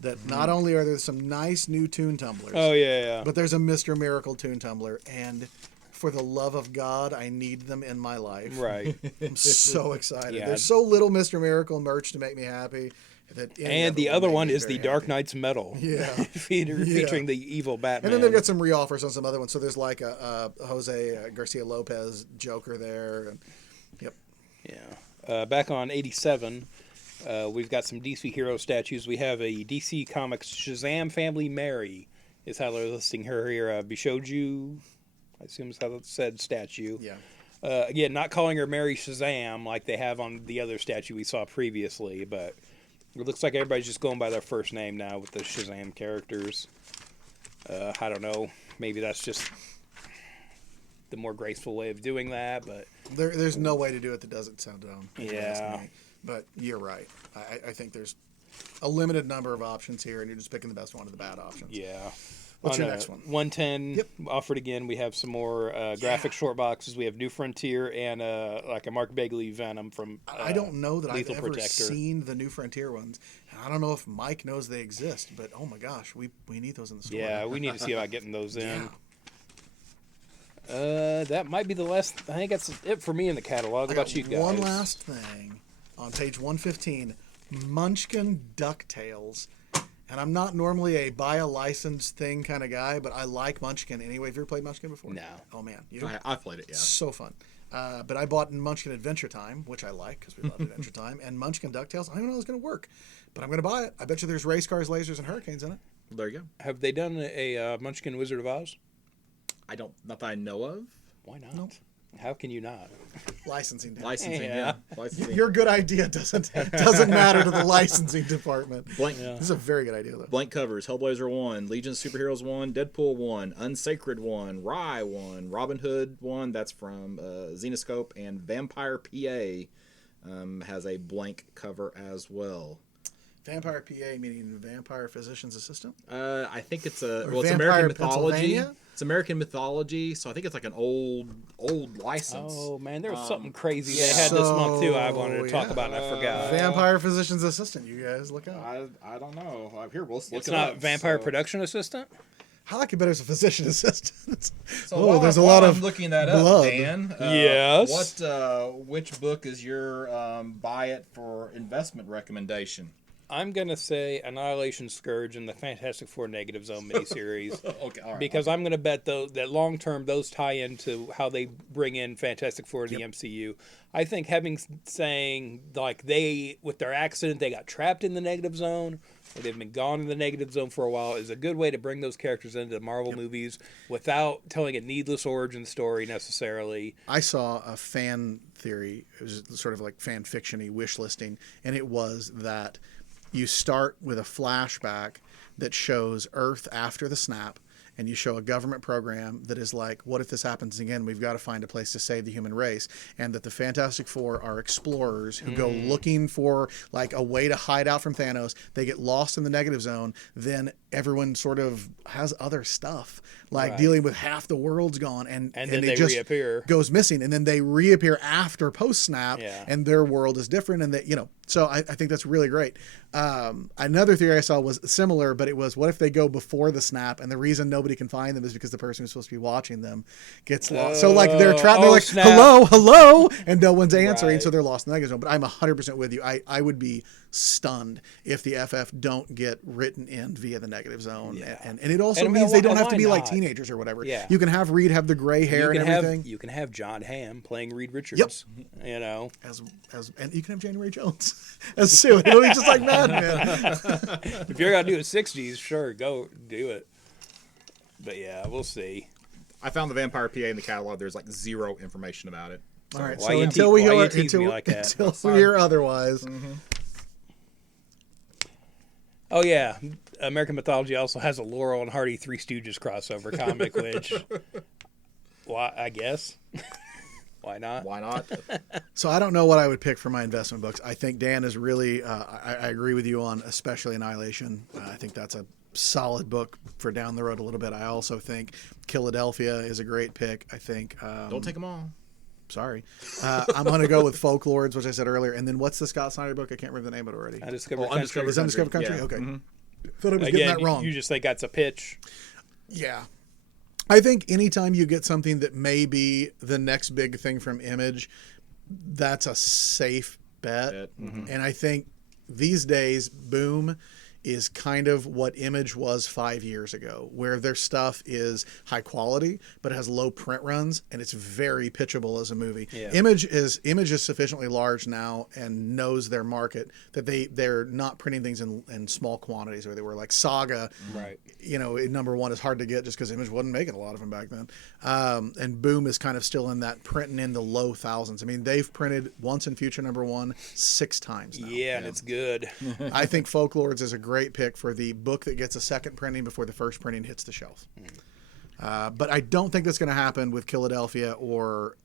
That not only are there some nice new Toon Tumblers. Oh yeah. But there's a Mr. Miracle Toon Tumbler, and for the love of God, I need them in my life. Right. I'm so excited. Yeah. There's so little Mr. Miracle merch to make me happy. That any And of the it will other make one me is the very Dark happy. Knight's Medal. Yeah. Featuring the evil Batman. And then they've got some re-offers on some other ones. So there's like a Jose Garcia Lopez Joker there. And, yep. Yeah. Back on 87, we've got some DC hero statues. We have a DC Comics Shazam Family Mary, is how they're listing her here. Bishoju, I assume is how it said, statue. Yeah. Again, not calling her Mary Shazam like they have on the other statue we saw previously, but it looks like everybody's just going by their first name now with the Shazam characters. I don't know. Maybe that's just the more graceful way of doing that, but There's no way to do it that doesn't sound dumb. if you ask Yeah. me. But you're right. I think there's a limited number of options here, and you're just picking the best one of the bad options. yeah. What's On, your next one? 110 Yep. offered again. We have some more graphic short boxes. We have New Frontier and like a Mark Bagley Venom from I don't know that I've Lethal ever Protector. seen the New Frontier ones. And I don't know if Mike knows they exist, but oh my gosh, we need those in the store. Yeah, we need to see about getting those in. Yeah. That might be the last. I think that's it for me in the catalog. I How got about you guys? one last thing on page 115, Munchkin DuckTales. And I'm not normally a buy a licensed thing kind of guy, but I like Munchkin anyway. Have you ever played Munchkin before? No. Oh man, you? I've played it, yeah. So fun. But I bought Munchkin Adventure Time, which I like because we love Adventure Time, and Munchkin DuckTales. I don't even know how it's going to work, but I'm going to buy it. I bet you there's race cars, lasers, and hurricanes in it. Well, there you go. Have they done a Munchkin Wizard of Oz? Not that I know of. Why not? How can you not? Licensing. Dan. Licensing, Yeah. yeah. Licensing. Your good idea doesn't matter to the licensing department. Blank, This is a very good idea, though. blank covers: Hellblazer 1, Legion of Superheroes 1, Deadpool 1, Unsacred 1, Rye 1, Robin Hood 1. That's from Xenoscope, and Vampire PA has a blank cover as well. Vampire PA meaning Vampire Physician's Assistant. I think it's it's Vampire American mythology. Pennsylvania? It's American mythology, so I think it's like an old license. Oh man, there was something crazy they had this month too. I wanted to talk yeah. about and I forgot. Vampire Physician's Assistant. You guys look out. I don't know. Here, we'll look It's it not up, Vampire so- Production Assistant. I like it better as a physician assistant. So while there's a while lot I'm of looking that blood. up, Dan. Yes. Which book is your buy it for investment recommendation? I'm gonna say Annihilation Scourge and the Fantastic Four Negative Zone miniseries. Okay, all right. Because I'm going to bet that long term those tie into how they bring in Fantastic Four to the MCU. I think saying like they with their accident they got trapped in the negative zone or they've been gone in the negative zone for a while is a good way to bring those characters into the Marvel movies without telling a needless origin story necessarily. I saw a fan theory. It was sort of like fan fiction-y wish listing, and it was that you start with a flashback that shows Earth after the snap, and you show a government program that is like, what if this happens again? We've got to find a place to save the human race. And that the Fantastic Four are explorers who go looking for like a way to hide out from Thanos. They get lost in the negative zone. Then everyone sort of has other stuff, like Right. dealing with half the world's gone, and then it they just reappear. goes missing, and then they reappear after post snap, Yeah. and their world is different, and that So I think that's really great. Another theory I saw was similar, but it was, what if they go before the snap, and the reason nobody can find them is because the person who's supposed to be watching them gets lost. So like they're trapped, they're like, snap. hello, and no one's answering, so Right. they're lost in the negative zone. But I'm 100% with you. I would be stunned if the FF don't get written in via the negative zone, Yeah. and it also And means they don't why have to be like not? teenagers or whatever. Yeah. You can have Reed have the gray hair and everything. You can have John Hamm playing Reed Richards. You know, As and you can have January Jones as Sue. It'll be just like Mad Men. if you're gonna do a '60s, sure, go do it. But yeah, we'll see. I found the Vampire PA in the catalog. There's like zero information about it. All right, Why so you until te- we why you hear tease me like that? until we hear otherwise, Oh yeah, American Mythology also has a Laurel and Hardy Three Stooges crossover comic, which, why I guess, why not? Why not? so I don't know what I would pick for my investment books. I think Dan is really. I agree with you on especially Annihilation. I think that's a solid book for down the road a little bit. I also think Philadelphia is a great pick. I think. Don't take them all. Sorry, I'm going to go with Folklords, which I said earlier, and then what's the Scott Snyder book? I can't remember the name of it already. Undiscovered Well, Country. Undiscovered Is Undiscovered Country? Yeah. Okay. Mhm. Thought I was getting Again, that wrong. you just think that's a pitch. Yeah. I think anytime you get something that may be the next big thing from Image, that's a safe bet. And I think these days, Boom is kind of what Image was 5 years ago, where their stuff is high quality, but it has low print runs, and it's very pitchable as a movie. Yeah. Image is sufficiently large now and knows their market that they're not printing things in small quantities where they were. Like Saga, Right. number one is hard to get just because Image wasn't making a lot of them back then. And Boom is kind of still in that printing in the low thousands. I mean, they've printed Once and Future #1 6 times now. Yeah, and it's good. I think Folklords is a great pick for the book that gets a second printing before the first printing hits the shelf. But I don't think that's going to happen with Philadelphia or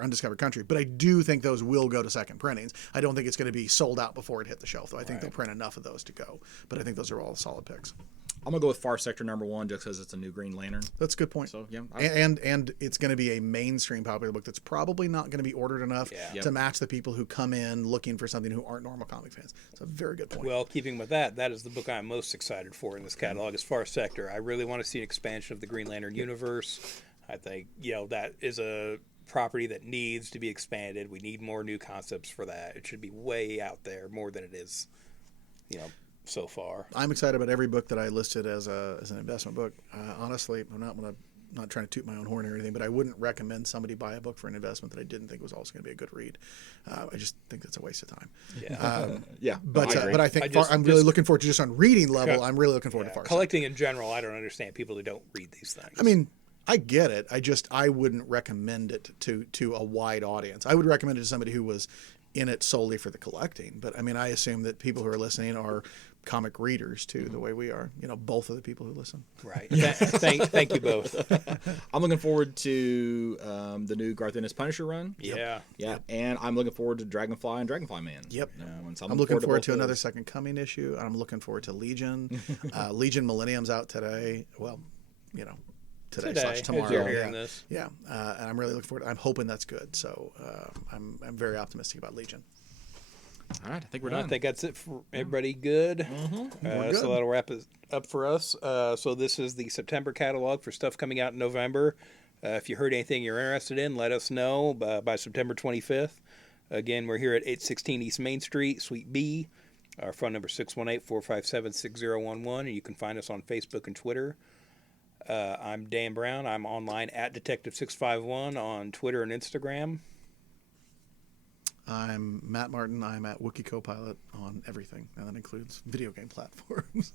Undiscovered Country. But I do think those will go to second printings. I don't think it's going to be sold out before it hit the shelf, though. I think they'll print enough of those to go. But I think those are all solid picks. I'm gonna go with Far Sector #1 just because it's a new Green Lantern. That's a good point. So yeah, And it's going to be a mainstream popular book that's probably not going to be ordered enough Yeah. to match the people who come in looking for something who aren't normal comic fans. It's a very good point. Well, keeping with that, that is the book I'm most excited for in this catalog as far as Sector. I really want to see an expansion of the Green Lantern universe. I think, that is a property that needs to be expanded. We need more new concepts for that. It should be way out there, more than it is, so far. I'm excited about every book that I listed as an investment book. Honestly, I'm not trying to toot my own horn or anything, but I wouldn't recommend somebody buy a book for an investment that I didn't think was also going to be a good read. I just think that's a waste of time. Yeah. yeah. But I agree. but I think I I'm really looking forward to, just on reading level. I'm really looking forward to Far Sector. Collecting in general, I don't understand people who don't read these things. I mean, I get it. I wouldn't recommend it to a wide audience. I would recommend it to somebody who was in it solely for the collecting. But I mean, I assume that people who are listening are comic readers too, the way we are. Both of the people who listen. right. Thank you both. I'm looking forward to the new Garth Ennis Punisher run. Yeah. Yeah, and I'm looking forward to Dragonfly and Dragonfly Man. Yep. And so I'm looking forward both to another those. Second Coming issue. I'm looking forward to Legion. Legion Millennium's out today. Well, today Today, / tomorrow. as you're hearing this. Yeah, and I'm really looking forward. I'm hoping that's good. So I'm very optimistic about Legion. All right, I think we're I done. think that's it for everybody. Good. good. So that'll wrap it up for us. So this is the September catalog for stuff coming out in November. If you heard anything you're interested in, let us know by September 25th. Again, we're here at 816 East Main Street, Suite B. Our phone number is 618-457-6011, and you can find us on Facebook and Twitter. I'm Dan Brown. I'm online at Detective651 on Twitter and Instagram. I'm Matt Martin. I'm at Wookiee Copilot on everything, and that includes video game platforms.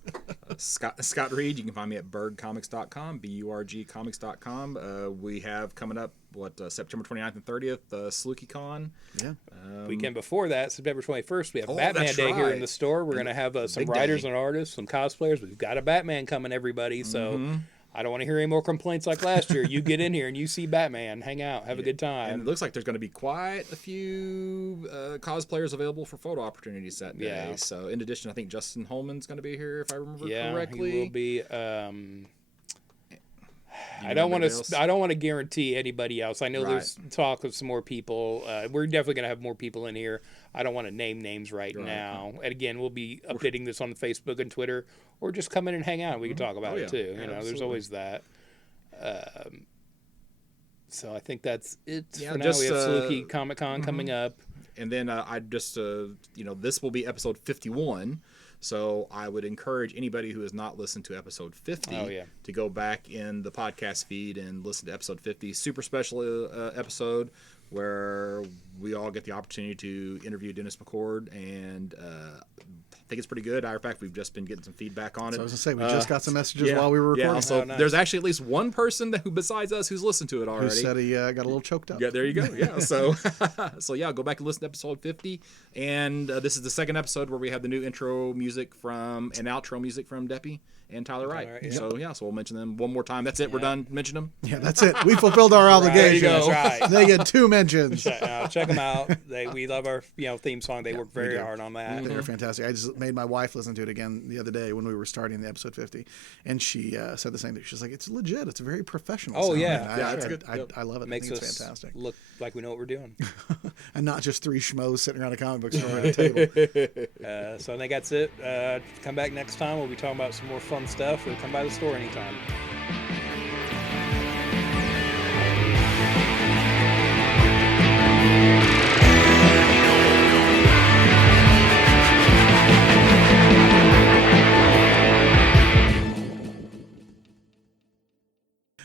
Scott Reed, you can find me at burgcomics.com, burgcomics.com. We have coming up, September 29th and 30th, SlookyCon. Yeah. Weekend before that, September 21st, we have Oh, Batman that's Day here in right. the store. We're going to have some big writers day. and artists, some cosplayers. We've got a Batman coming, everybody. So I don't want to hear any more complaints like last year. You get in here and you see Batman, hang out, have a good time. And it looks like there's going to be quite a few cosplayers available for photo opportunities that day. Yeah. So in addition, I think Justin Holman's going to be here, if I remember yeah, correctly. he will be. I don't want to guarantee anybody else. I know there's talk of some more people. We're definitely going to have more people in here. I don't want to name names right now. And again, we'll be updating this on Facebook and Twitter, or just come in and hang out. We can talk about it too. You know, there's always that. So I think that's it for now. We have Saluki Comic Con coming up. And then I just, this will be episode 51. So I would encourage anybody who has not listened to episode 50 to go back in the podcast feed and listen to episode 50. Super special episode where we all get the opportunity to interview Dennis McCord, and I think it's pretty good. Matter of fact, we've just been getting some feedback on it. So I was going to say, we just got some messages while we were recording. Yeah, so there's actually at least one person who, besides us, who's listened to it already. Who said he got a little choked up. Yeah, there you go. Yeah, so go back and listen to episode 50. And this is the second episode where we have the new intro music and outro music from Deppy and Tyler Wright. So we'll mention them one more time. That's it. We're done. Mention them. Yeah, that's it. We fulfilled our obligation. Right. They get 2 mentions. Check them out. We love our theme song. They work very hard on that. They're fantastic. I just made my wife listen to it again the other day when we were starting the episode 50, and she said the same thing. She's like, "It's legit. It's very professional." Oh sound. yeah, it's good. I love it. Makes I think us it's fantastic. look like we know what we're doing. And not just 3 schmoes sitting around a comic book store at a table. So I think that's it. Come back next time. We'll be talking about some more fun stuff. Or come by the store anytime.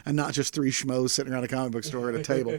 And not just 3 schmoes sitting around a comic book store at a table.